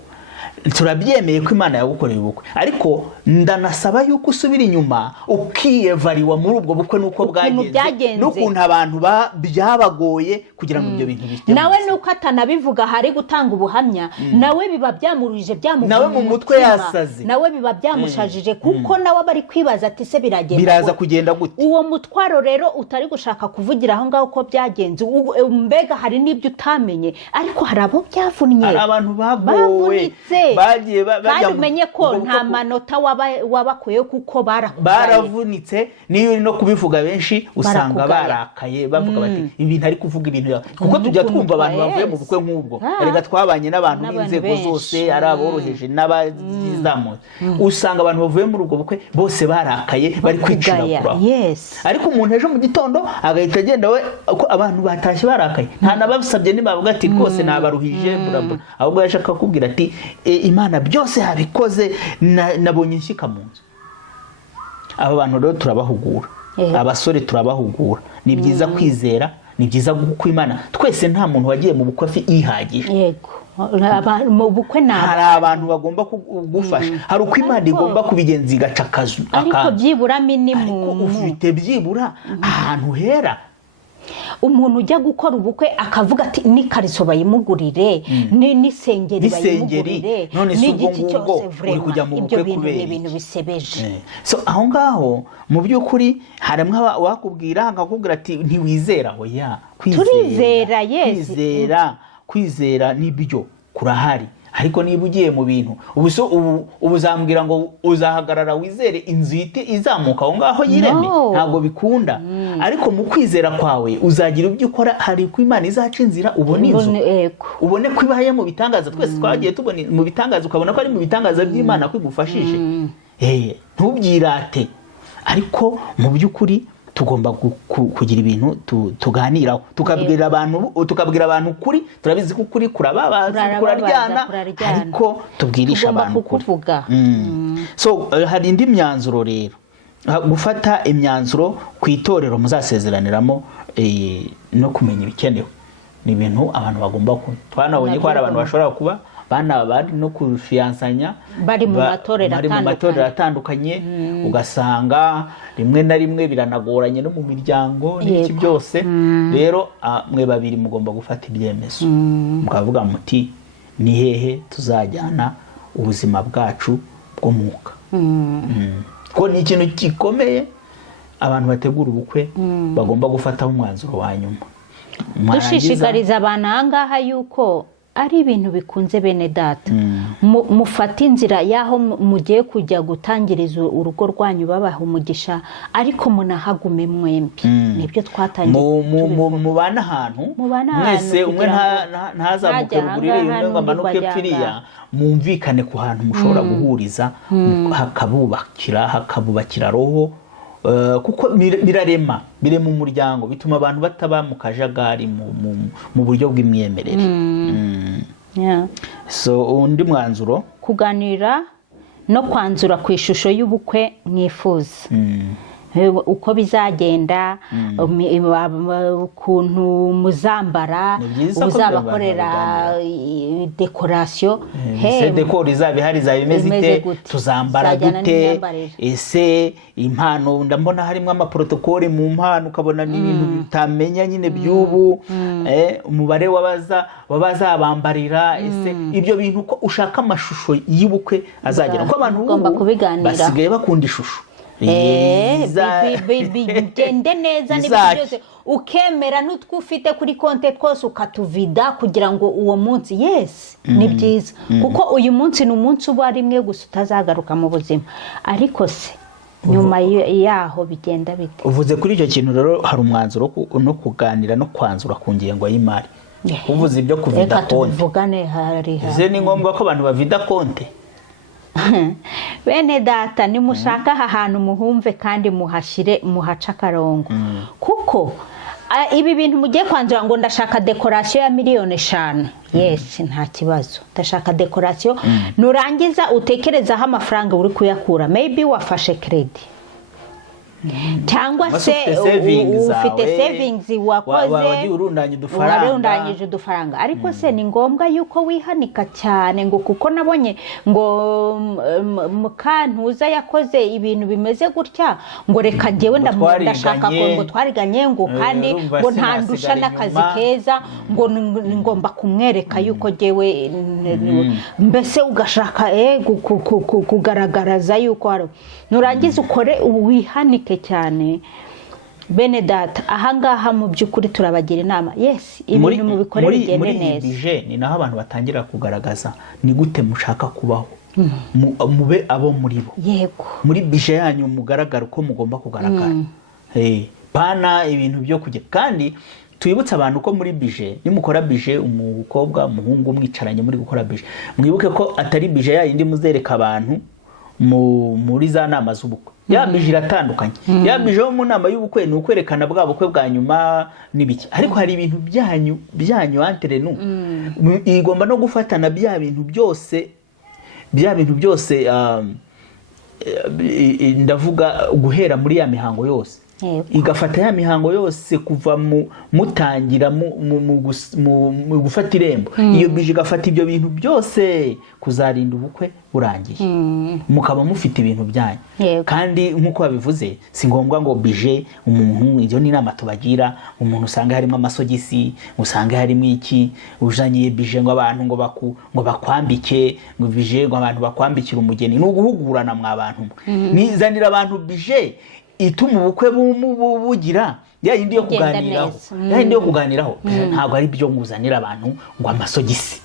turabyemeye ko Imana yagukoreye ubukwe, ariko ndanasaba yuko usubira inyuma ukiyevariwa muri ubwo bukwe nuko bwagenze, n'ukuntu abantu byabagoye kugira ngo ibyo bintu bishye. Nawe nuko atanabivuga hari gutanga ubuhamya, nawe biba byamuruje nawe mu mutwe yasaze, nawe biba byamushajije, kuko nawe bari kwibaza ati se biraza kugenda gute. Uwo mutwaro rero utari gushaka kuvugira aho ngaho ko byagenze, mbega hari n'ibyo utamenye, ariko hari abo byavunnye, hari abantu bavunitse bagiye kandi umenye ko nta manota wabakuyeho kuko baravunitse. Niyo uri no kubivuga benshi usanga barakaye bavuga bati ibintu ari kuvuga ibintu, kuko tujya twumva abantu bavuye mu bukwe nk'ubwo. Erega twabanye n'abantu b'inzego zose, ari aboroheje n'abazizamuye, usanga abantu bavuye muri ubwo bukwe bose barakaye bari kwicira kuraho. Ariko umuntu ejo mu gitondo agahita agenda we abantu batashye barakaye, nta nabasabye nibavuga ati rwose nabaruhije burabura, ahubwo yashaka kubwira ati Imana byose habikoze, nabonye nshyika mu nzu. Aba bantu rero turabahugura, abasore turabahugura, ni byiza kwizera, ni byiza ko Imana twese, nta muntu wagiye mu bukwe ihagije. Mu bukwe hari abantu bagomba kugufasha, hari uko Imana igomba kubigenza igaca akazu, ariko byibura minimumu ufite byibura ahantu hera. Umuntu ujya gukora ubukwe akavuga ati n'ikariso bayimugurire, n'isengeri bayimugurire, n'igiti cyose, uri kujya mu bukwe kubera ibintu bisebeje. So aho ngaho mu by'ukuri harimo wakubwira akakubwira ati ntiwizera. Oya, kwizera nibyo kurahari, ariko niba ugiye mu bintu ubu uzambwira ngo uzahagarara wizere inzu izamuka aho ngaho yireme, ntabwo bikunda. Ariko mu kwizera kwawe uzagira ibyo ukora, hari ko Imana izaca inzira, ubone inzu, ubone ko ibaye mu bitangaza. Twese twagiye tubona mu bitangaza, ukabona ko ari mu bitangaza by'Imana kwigufashije. Ntubyirate, ariko mu by'ukuri tugomba kugira ibintu tuganiraho, tukabwira abantu kuri. Turabizi ko kuri kurababaza, kuraryana, ariko tubwirisha abantu kuri. So hari indi myanzuro rero, gufata imyanzuro ku itorero muzasezeraniramo no kumenya ibikenewe, ni ibintu abantu bagomba twanabonye ko hari abantu bashobora kuba bari no kufiyansanya, bari mu matorero atandukanye, ugasanga rimwe na rimwe biranagoranye no mu miryango n'iki byose. Rero mwe babiri mugomba gufata ibyemezo, mukavuga muti ni hehe tuzajyana ubuzima bwacu bw'umwuka. Ko ni ikintu gikomeye abantu bategura ubukwe bagomba gufataho umwanzuro wa nyuma. Dushishikariza abantu aha ngaha yuko ari ibintu bikunze bene data mufata inzira y'aho mugiye kujya gutangiriza urugo rwanyu babaha umugisha ariko munahagume mwembi nibyo twatangiye mubana ahantu mwese umwe ntazamuke burire undi ngo amanuke pfiriya mumvikane ku hantu mushobora guhuriza hakabubakira roho kuko birarema umuryango bituma abantu bataba mu kajagari mu buryo bw'imyemerere. So undi mwanzuro kuganira no kwanzura ku ishusho y'ubukwe mwifuza uko bizagenda ukuntu muzambara uzabakorera dekorasiyo ese dekoro izaba ihari izaba imeze ite tuzambara gute ese impano ndabona harimo amaprotokole mu mpano ukabona n'ibintu bitamenya nyine by'ubu umubare wabazabambarira ese ibyo bintu uko ushaka amashusho y'ubukwe azagera kuko abantu basigaye bakunda ishusho bigende neza n'ibintu byose ukemera n'utwo ufite kuri konte twose ukatuvida kugira ngo uwo munsi ni byiza kuko uyu munsi ni umunsi uba rimwe gusa utazagaruka mu buzima ariko se nyuma yaho bigenda bite. Uvuze kuri icyo kintu rero hari umwanzuro no kuganira no kwanzura ku ngengo y'imari uvuze ibyo kuvida konte ese ni ngombwa ko abantu bavida konte? Bene data nimushaka aha hantu muhumve kandi muhaca akarongo kuko ibi bintu mugiye kwanzura ngo ndashaka dekorasiyo ya miliyoni 5 nta kibazo ndashaka dekorasiyo nurangiza utekerezaho amafaranga uri kuyakura maybe wafashe credit cyangwa se ufite savings wakoze warundanyije udufaranga ariko se ni ngombwa yuko wihanika cyane ngo kuko nabonye ngo mukantuza yakoze ibintu bimeze gutya ngo reka njyewe ndashaka ngo twariganye ngo kandi ngo ntandusha n'akazi keza ngo ngomba kumwereka yuko njyewe mbese ugashaka kugaragaraza yuko nurangiza ukore wihanike cyane. Bene data ahangaha mu by'ukuri turabagira inama ibintu mu bikore bigende neza. Muri bije ni naho abantu batangira kugaragaza ni gute mushaka kubaho mube abo muri bo muri bije yanyu mugaragara uko mugomba kugaragara pana ibintu byo kujya kandi twibutsa abantu ko muri bije nimukora bije umukobwa umuhungu mwicaranye muri gukora bije mwibuke ko atari bije yayindi muzereka abantu muri za nama z'ubukwe ya bije iratandukanye ya bije mu nama y'ubukwe ni ukwerekana bwa bukwe bwa nyuma n'ibiki ariko hari ibintu byanyu entre nous igomba no gufatana bya bintu byose ndavuga guhera muri ya mihango yose igafata ya mihango yose kuva mutangira mu gufata irembo iyo bije igafata ibyo bintu byose kuzarinda ubukwe burangiye mukaba mufite ibintu byanyu kandi nk'uko babivuze si ngombwa ngo bije umuntu ibyo ni inama tubagira umuntu usanga harimo amasogisi usanga harimo iki ujanye bije ngo abantu ngo bakwambike ngo bije ngo abantu bakwambikira umugeni ni uguhugurana mwa bantu nizanira abantu bije ituma ubukwe bugira yindi yo kuganiraho ntabwo ari byo nguzanira abantu ngo amasogisi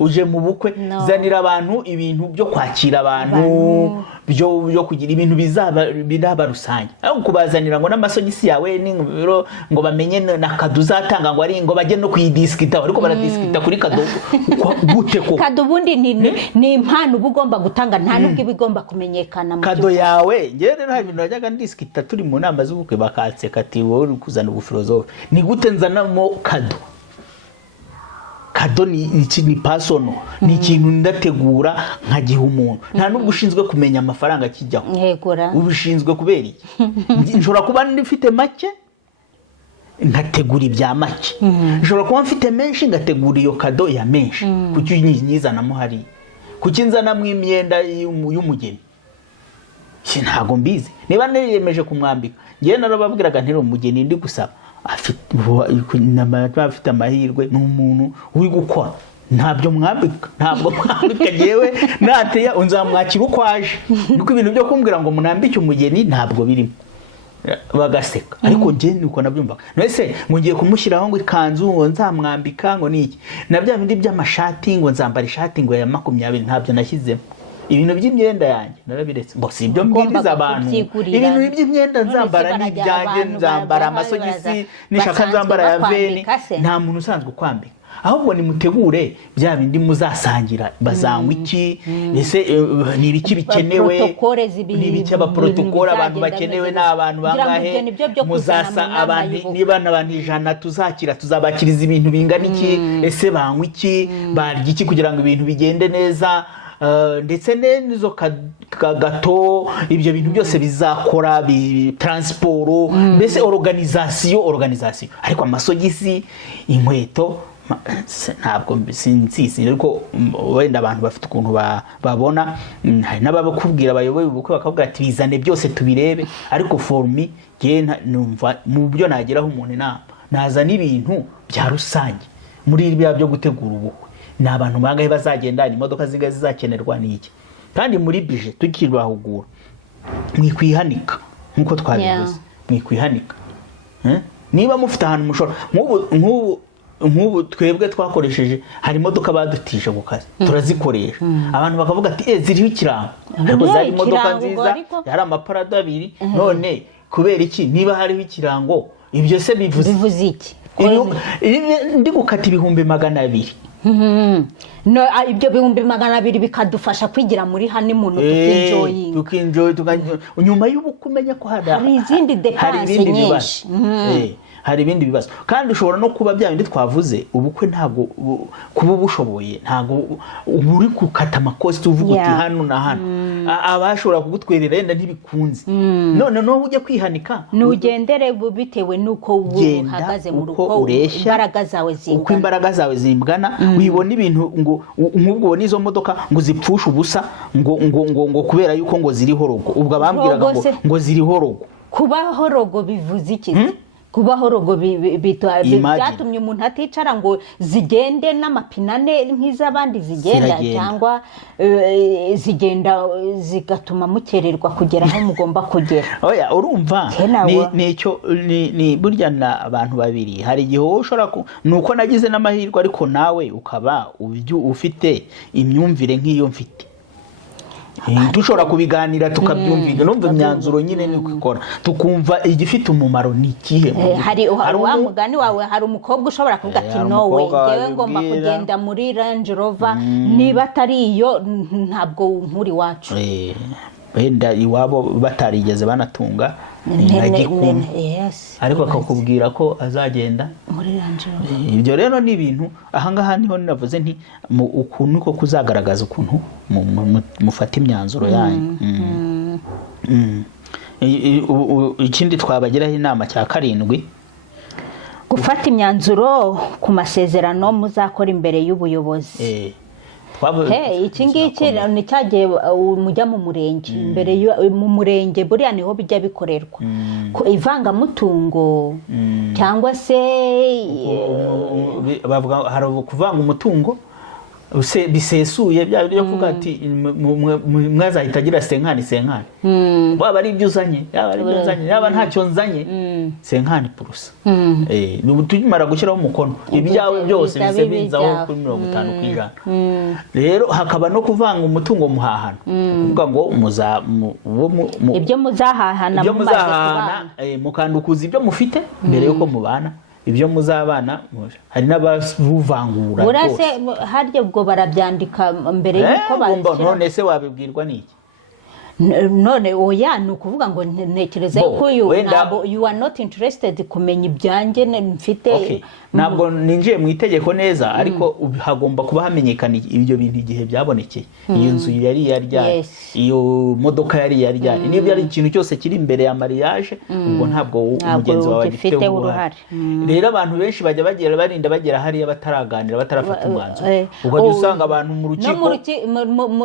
uje mu bukwe zanira abantu ibintu byo kwakira abantu byo kugira ibintu bizaba rusange aho kubazanira ngo n'amasogisi yawe ngo bamenye na kado uzatanga ngo ari ngo bajye no kuyidiskita ariko baradiskita kuri kado gute ko kado bundi ni impano ubugomba gutanga nta nubwo ibigomba kumenyekana mu kado yawe ngere nta bintu najyaga ndiskita turi mu nama z'ubukwe bakatse kati wowe kuzana ubufilozofe ni gute nzanamo kado ni personal ni ikintu ndategura nkagiha umuntu nta nubwo ushinzwe kumenya amafaranga kijyaho ubishinzwe kubera iki nshobora kuba ndifite make ngategura ibya make nshobora kuba mfite menshi ngategura iyo kado ya menshi kuki nyizanamo hari kuki nzanamo imyenda y'umugeni ntago mbizi niba niyemeje kumwambika ngiye narababwiraga ntero umugeni ndi gusaba afite amahirwe n'umuntu uri gukora ntabyo mwambika yewe nateya unzamwakira uko aje niko ibintu byo kumbwira ngo munambike umugeni ntabwo birimo bagaseka ariko njye nuko nabyumvaga nese ngo ngiye kumushyiraho ngo ikanzu ngo nzamwambika ngo niki na bya bindi by'amashati ngo nzambara ishati ngo ya 20 ntabyo nashyizemo ibintu by'imyenda yanjye narabiretse mbo si ibyo mbwiriza abantu ibintu by'imyenda nzambara n'ibyanjye nzambara amasogisi n'ishaka nzambara ya veni nta muntu usanzwe kwambika ahubwo nimutegure bya bindi muzasangira bazanywa iki ese ni ibiki bikenewe ni ibiki abaprotokole abantu bakenewe n'abantu bangahe muzasa abantu niba n'abantu 100 tuzakira tuzabakiriza ibintu bingana iki ese banywa iki barya iki kugira ngo ibintu bigende neza ndetse n'izo gato ibyo bintu byose bizakora transport mbese organisation ariko amasogisi inkweto ntabwo sinzi ariko wenda abantu bafite ukuntu babona hari n'abakubwira abayoboye ubukwe bakavuga ati bizane byose tubirebe ariko for me numva mu byo nageraho umuntu inama nazana ibintu bya rusange muri ibya byo gutegura ubukwe ni abantu bangahe bazagenda imodoka zingahe zizakenerwa n'iki kandi muri budget tukirwahugura mwikwihanika nkuko twabivuze mwikwihanika niba mufite ahantu mushora nk'ubu twebwe twakoresheje hari imodoka badutije ku kazi turazikoresha abantu bakavuga ati ziriho ikirango ariko zari imodoka nziza yari amaparado 2 none kubera iki niba hariho ikirango ibyo se bivuze iki ndi gukata 200,000 no ibyo 200,000 bikadufasha kwigira muri honeymoon tukinjoy nyuma y'ubukwe umenya ko hari izindi depense nyinshi hari ibindi bibazo kandi ushobora no kuba bya bindi twavuze ubukwe ntabwo kuba bushoboye ntabwo uri gukata amakosti uvuga uti hano na hano abashobora kugutwerera yenda ntibikunze none no ujye kwihanika nugendere bitewe nuko uhagaze mu ruko imbaraga zawe zingana wibona ibintu ngo nk'ubwo n'izo modoka ngo zipfusha ubusa ngo kubera yuko ngo ziriho rogo ubwo abambwiraga ngo ziriho rogo kubaho rogo bivuze iki kubaho rogo byatumye umuntu aticara ngo zigende n'amapinane nk'iz'abandi zigenda cyangwa zigenda zigatuma mukererwa kugera aho mugomba kugera oya urumva ni burya na abantu babiri hari igihe wowe ushobora nuko nagize n'amahirwe ariko nawe ukaba ufite imyumvire nk'iyo mfite dushobora kubiganira tukabyumvira numva imyanzuro nyine ni ukikora tukumva igifite umumaro ni ikihe hari wa mugani wawe hari umukobwa ushobora kuvuga ati no we ngewe ngomba kugenda muri Range Rover niba atari iyo ntabwo nkuri wacu wenda iwabo batarigeze banatunga ariko akakubwira ko azagenda muri Range Rover ibyo rero ni ibintu ahangaha niho ninavuze nti ukuntu ko kuzagaragaza ukuntu mufata imyanzuro yanyu ikindi twabagiraho inama cya 7 gufata imyanzuro ku masezerano muzakora imbere y'ubuyobozi iki ngiki ni cyagiye mujya mu murenge imbere mu murenge buriya niho bijya bikorerwa ivangamutungo cyangwa se bavuga hari kuvanga umutungo bisesuye bya byo kuvuga ati mwazahita agira senkani waba ari ibyo uzanye yaba ntacyo nzanye senkani purusa tujimara gushyiraho umukono ibyawe byose bise bizaho kuri 50% rero hakaba no kuvanga umutungo muhahana kuvuga ngo ibyo muzahahana mukandukuza ibyo mufite mbere yuko mubana ibyo muzabana hari n'abavangura burase haryo ubwo barabyandika mbere yuko bashyira none se wabibwirwa niki none oya ni ukuvuga ngo ntekereza ko you are not interested kumenya ibyanjye mfite ntabwo ninjiye mu itegeko neza ariko hagomba kuba hamenyekana ibyo bintu igihe byabonekeye iyo nzu yari yaryari iyo modoka yari yaryari niba ari ikintu cyose kiri imbere ya mariage ubwo ntabwo umugenzi wawe agifite uruhare rero abantu benshi bajya bagera hariya bataraganira batarafata umwanzuro ubwo usanga abantu mu rukiko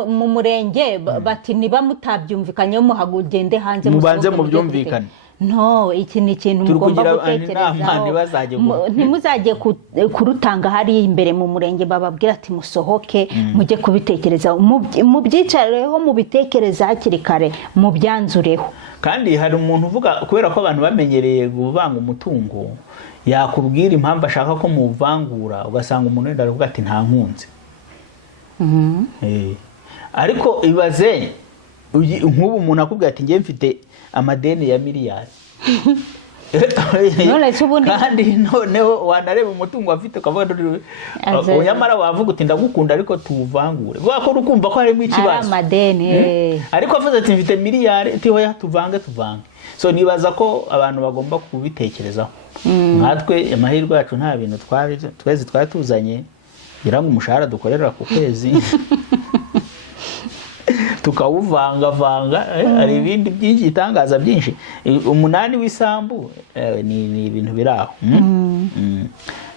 mu murenge bati niba mutabyumvikanyeho muhagugende hanze mubanze mu byumvikane no iki ni ikintu Turi mugomba kugira inama, gutekerezaho. ntibazajye Ntimuzajye kurutanga hariya imbere mu murenge bababwira ati musohoke mujye kubitekerezaho, mubyicareho mubitekereza hakiri kare mubyanzureho. kandi hari umuntu uvuga kubera ko abantu bamenyereye kuvanga umutungo, yakubwira impamvu ashaka ko muvangura, ugasanga umuntu wenda aravuga ati nta nkunzi. Ariko ibaze nk'ubu umuntu akubwira ati ngiye mfite amadeni ya miliyari kandi noneho wanareba umutungo afite ukavuga nyamara wavuga uti ndagukunda ariko tuwuvangure, vuga ko ukumva ko harimo ikibazo ariko avuze ati mfite miliyari hoya tuvange. So nibaza ko abantu bagomba kubitekerezaho. Nkatwe amahirwe yacu nta bintu twezi twari tuzanye ngira ngo umushahara dukorera ku kwezi tukawuvanga hari ibindi byinshi itangaza byinshi. 8 w'isambu ni ibintu biraho.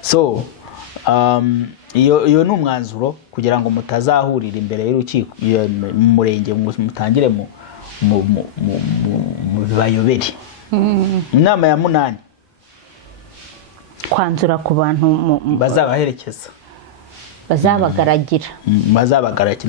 So iyo ni umwanzuro kugira ngo mutazahurira imbere y'urukiko mu murenge mutangire mu bayoberi. Inama ya 8 kwanzura ku bantu bazabaherekeza, bazabagaragira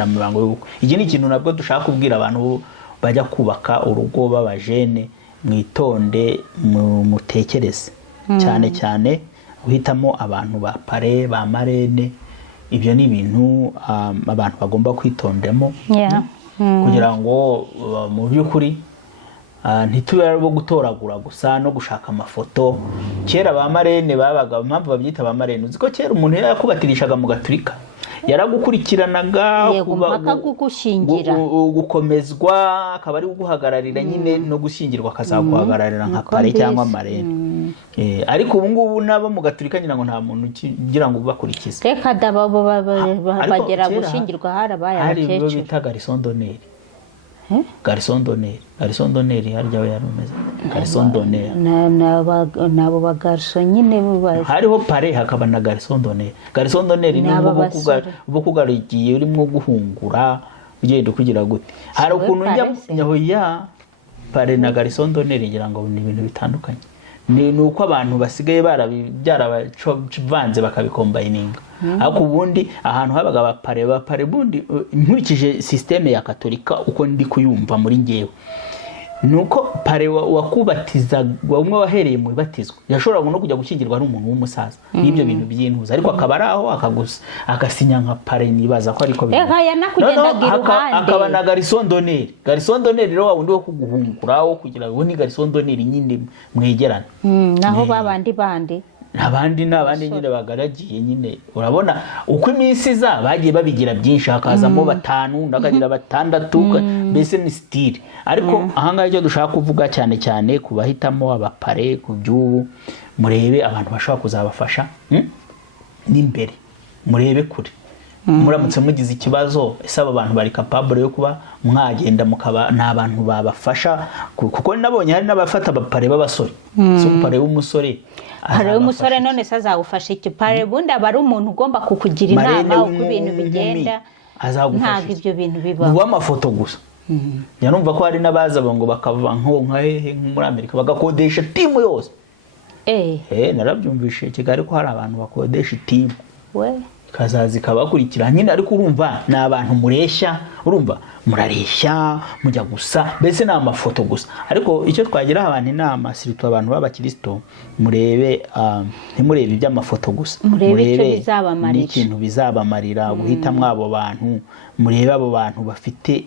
mu mihango y'ubukwe. Iki ni ikintu nabwo dushaka kubwira abantu bajya kubaka urugo b'abajene, mwitonde mutekereze cyane cyane uhitamo abantu ba pare ba marene. Ibyo ni ibintu abantu bagomba kwitondemo kugira ngo mu by'ukuri ntitube bo gutoragura gusa no gushaka amafoto. Kera ba marene babaga, impamvu babyita ba marene, uzi ko kera umuntu yakubatirishaga mu gaturika yaragukurikiranaga gukomezwa, akaba ari guhagararira nyine no gushyingirwa akazaguhagararira nka pare cyangwa marene. Ariko ubu ngubu nabo mu gaturika nyina ngo nta muntu ugira ngo ubakurikize. Reka dababo bagera gushyingirwa harabaye abakecuru. Hari bita garçon d'honneur. Garçon d'honneur harya we yarumeze garçon d'honneur. Nabo ba garçon nyine hariho pare hakaba na garçon d'honneur. Garçon d'honneur ni ubu kugarigiye urimo guhungura ugenda kugira gute. Hari ukuntu njya pare na garçon d'honneur ngira ngo ni ibintu bitandukanye. Ni uko abantu basigaye byaravanze bakabikombininga. Ariko ubundi ahantu habaga abapare bundi nkurikije systeme ya Katolika uko ndi kuyumva muri ngewe, nuko pare wakubatiza umwe wahereye mu bibatizwa yashobora no kujya gushyingirwa n'umuntu w'umusaza n'ibyo bintu by'intuza, ariko akaba araho akasinya nka pare. Nibaza ko ariko akaba na garçon d'honneur. Garçon d'honneur rero wundi wo kuguhungura wo kugira ngo ni garçon d'honneur nyine mwegerana. Naho babandi abandi nyine bagaragiye nyine. Urabona uko iminsi za bagiye babigira byinshi, hakazamo 5 ndakagira 6, mbese ni style. Ariko ahangaye cyo dushaka kuvuga cyane cyane kubahitamo abapare ku by'ubu, murebe abantu bashaka kuzabafasha n'imbere, murebe kure. Muramutse mugize ikibazo ese abantu bari capable yo kuba mwagenda mukaba n'abantu babafasha, kuko nabonye hari n'abafata abapare b'abasore. So pare w'umusore none se azagufasha iki? Pare bundi aba ari umuntu ugomba kukugira inama uko ibintu bigenda, ntabwo ibyo bintu bibaho. Ni amafoto gusa. Yanumva ko hari n'abaza ngo bakava nko muri Amerika bagakodesha timu yose. Narabyumvishe Kigali ko hari abantu bakodesha timu kazazi kabakurikira nyine. Ariko urumva ni abantu mureshya, urumva murareshya mujya gusa, mbese ni amafoto gusa. Ariko icyo twagira abantu inama siritu abantu b'abakristo, murebe ntimurebe iby'amafoto gusa, murebe n'ikintu bizabamarira guhita mwabo bantu. Murebe abo bantu bafite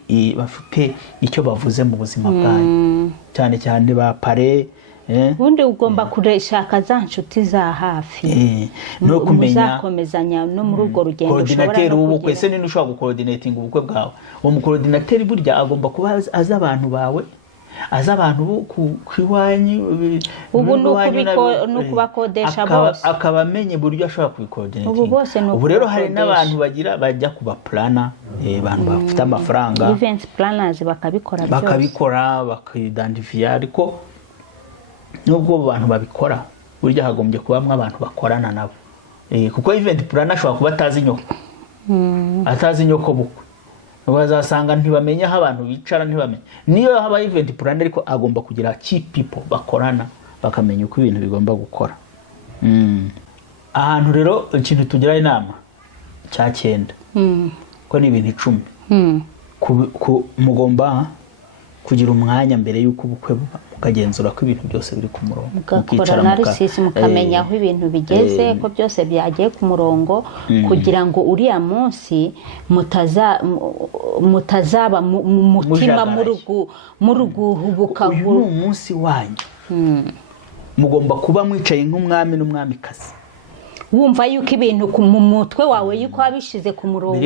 icyo bavuze mu buzima bwanyu, cyane cyane ba pare. Ubundi ugomba kureshaka za nshuti za hafi no kumenya muzakomezanya no muri urwo rugendo. Coordinateur w'ubukwe se nini ushobora gucoordinating ubukwe bwawe. Uwo mucoordinateur burya agomba kuba aza abantu bawe, aza abantu kwiwanyu. Ubu no kubakodesha bose akabamenye buryo ashobora kubikoordinating. Ubu bose no. Ubu rero hari n'abantu bajya kuba plana, abantu bafite amafaranga, event planners bakabikora bakidentify. Ariko nubwo abantu babikora burya hagombye kubamwe abantu bakorana nabo, kuko event planner ashobora kuba atazi nyoko bukwe, bazasanga ntibamenya aho abantu bicara, ntibamenye niyo haba event plan, ariko agomba kugira key people bakorana bakamenya uko ibintu bigomba gukora. Ahantu rero ikintu tugira inama cya 9 ko ni ibintu 10 mugomba kugira umwanya mbere y'uko ubukwe buba, mukagenzura ko ibintu byose biri ku murongo, mukakora analysis mukamenya aho ibintu bigeze, ko byose byagiye ku murongo, kugira ngo uriya munsi mutazaba mutima muruguhubuka. Uyu ni umunsi wanyu, mugomba kuba mwicaye nk'umwami n'umwamikazi, wumva yuko ibintu mu mutwe wawe yuko wabishize ku murongo,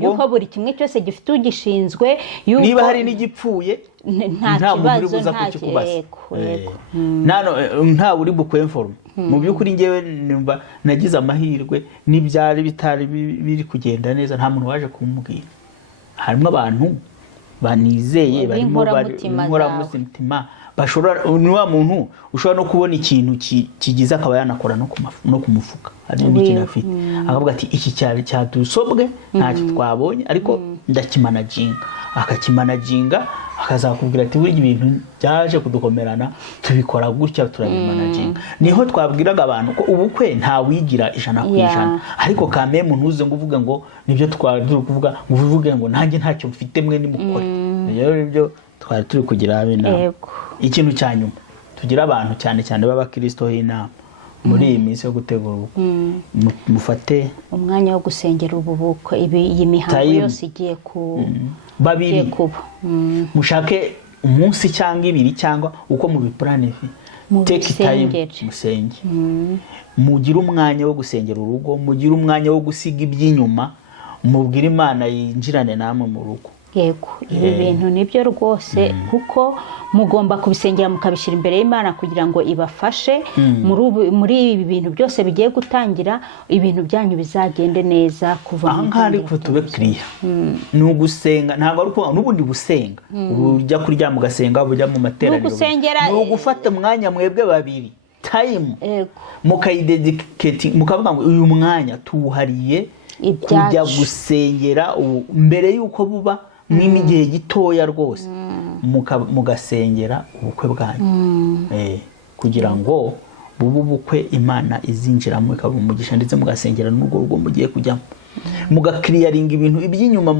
yuko buri kimwe cyose gifite ugishinzwe, yuko niba hari n'igipfuye nta muntu uri buza kukikubaza, nta uri bukwenforme. Mu by'ukuri ngewe numva nagize amahirwe, n'ibyari bitari biri kugenda neza nta muntu waje kumubwira. Harimo abantu banizeye, barimo inkoramutima, bashobora ni wa muntu ushobora no kubona ikintu kigize akaba yanakora no ku mufuka, hari n'ikintu afite akavuga ati iki cyari cyadusobwe ntacyo twabonye, ariko ndakimanaginga, akakimanaginga, akazakubwira ati burya ibintu byaje kudukomerana tubikora gutya turabimanaginga. Niho twabwiraga abantu ko ubukwe nta wigira 100%, ariko kame muntu uze ngo uvuga ngo nibyo twari turi kuvuga, ngo uvuge ngo nanjye ntacyo mfite mwe nimukore. Rero nibyo twari turi kugira abina. Ikintu cya nyuma tugira abantu cyane cyane b'abakristo h'inama muri iyi minsi yo gutegura ubukwe, mufate umwanya wo gusengera ubukwe, iyi mihango yose igiye kuba, mushake umunsi cyangwa 2 cyangwa uko mubiplanifi, take time musenge, mugire umwanya wo gusengera urugo, mugire umwanya wo gusiga iby'inyuma, mubwire Imana yinjirane namwe mu rugo. Yego, ibi bintu nibyo rwose, kuko mugomba kubisengera mukabishyira imbere y'Imana kugira ngo ibafashe muri ibi bintu byose bigiye gutangira, ibintu byanyu bizagende neza kuva mu nkari ko tube clear. Ni ugusenga, ntabwo ari uko n'ubundi gusenga, ujya kuryama ugasenga, ujya mu materaniro, ni ugufata umwanya mwebwe babiri time, mukayidedicate, mukavuga ngo uyu mwanya tuwuhariye kujya gusengera mbere y'uko buba n'igihe gitoya rwose, mugasengera ubukwe bwanyu, kugira ngo bubu bukwe Imana izinjiramo ikaba umugisha, ndetse mugasengera n'urwo rugo mugiye kujyamo, mugakiriyaringa ibintu iby'inyuma,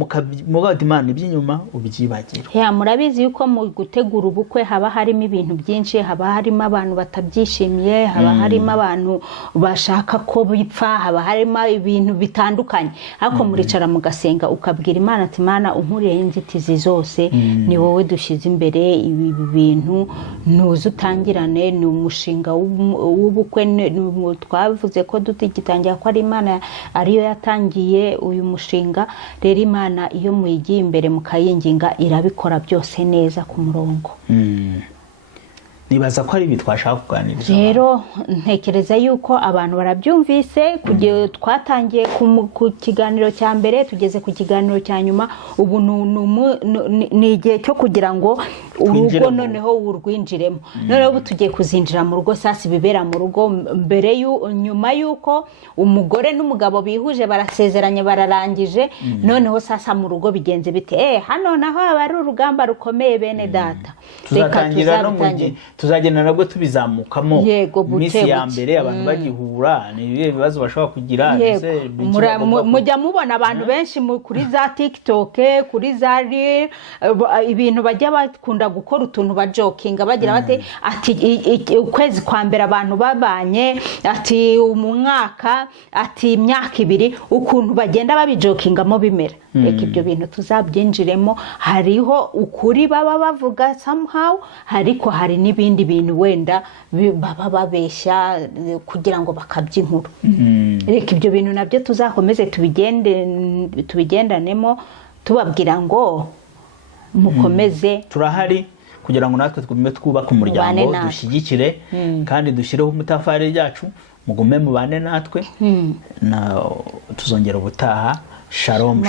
mugati Imana iby'inyuma ubyibagiro. Murabizi yuko mu gutegura ubukwe haba harimo ibintu byinshi, haba harimo abantu batabyishimiye, haba harimo abantu bashaka ko bipfa, haba harimo ibintu bitandukanye, ariko muricara mugasenga ukabwira Imana ati Imana unkuriyeho inzitizi zose, ni wowe dushyize imbere, ibi bintu nuze utangirane, ni umushinga w'ubukwe, twavuze ko dutigitangira ko ari Imana ariyo yatangiye uyu mushinga. Rero Imana iyo muyigiye imbere mukayinginga irabikora byose neza ku murongo. Nibaza ko ari bitwashaka kuganiriza. Rero ntekereza yuko abantu barabyumvise, kugiye twatangiye ku kiganiro cya mbere tugeze ku kiganiro cya nyuma, ubu ni igihe cyo kugira ngo urugo noneho urwinjiremo. Noneho ubu tugiye kuzinjira mu rugo, sasa bibera mu rugo mbere nyuma yuko umugore n'umugabo bihuje barasezeranye bararangije, noneho sasa mu rugo bigenze bite? Hano naho aba ari urugamba rukomeye bene data. Reka tuzagenda nabwo tubizamukamo iminsi ya mbere abantu bagihura n'ibihe bibazo bashobora kugira. Mujya mubona abantu benshi kuri za TikTok, kuri za Reel, ibintu bajya bakunda gukora utuntu bajokinga bagira bate ati ukwezi kwa mbere abantu babanye, ati umwaka, ati imyaka 2, ukuntu bagenda babijokingamo bimera. Reka ibyo bintu tuzabyinjiremo, hariho ukuri baba bavuga somehow, ariko hari n'ibindi bintu wenda baba babeshya kugira ngo bakabye inkuru. Reka ibyo bintu nabyo tuzakomeze tubigendanemo, tubabwira ngo mukomeze, turahari kugira ngo natwe twubake umuryango, dushyigikire kandi dushyireho umutafari ryacu, mugume mubane natwe, tuzongera ubutaha. Shalom.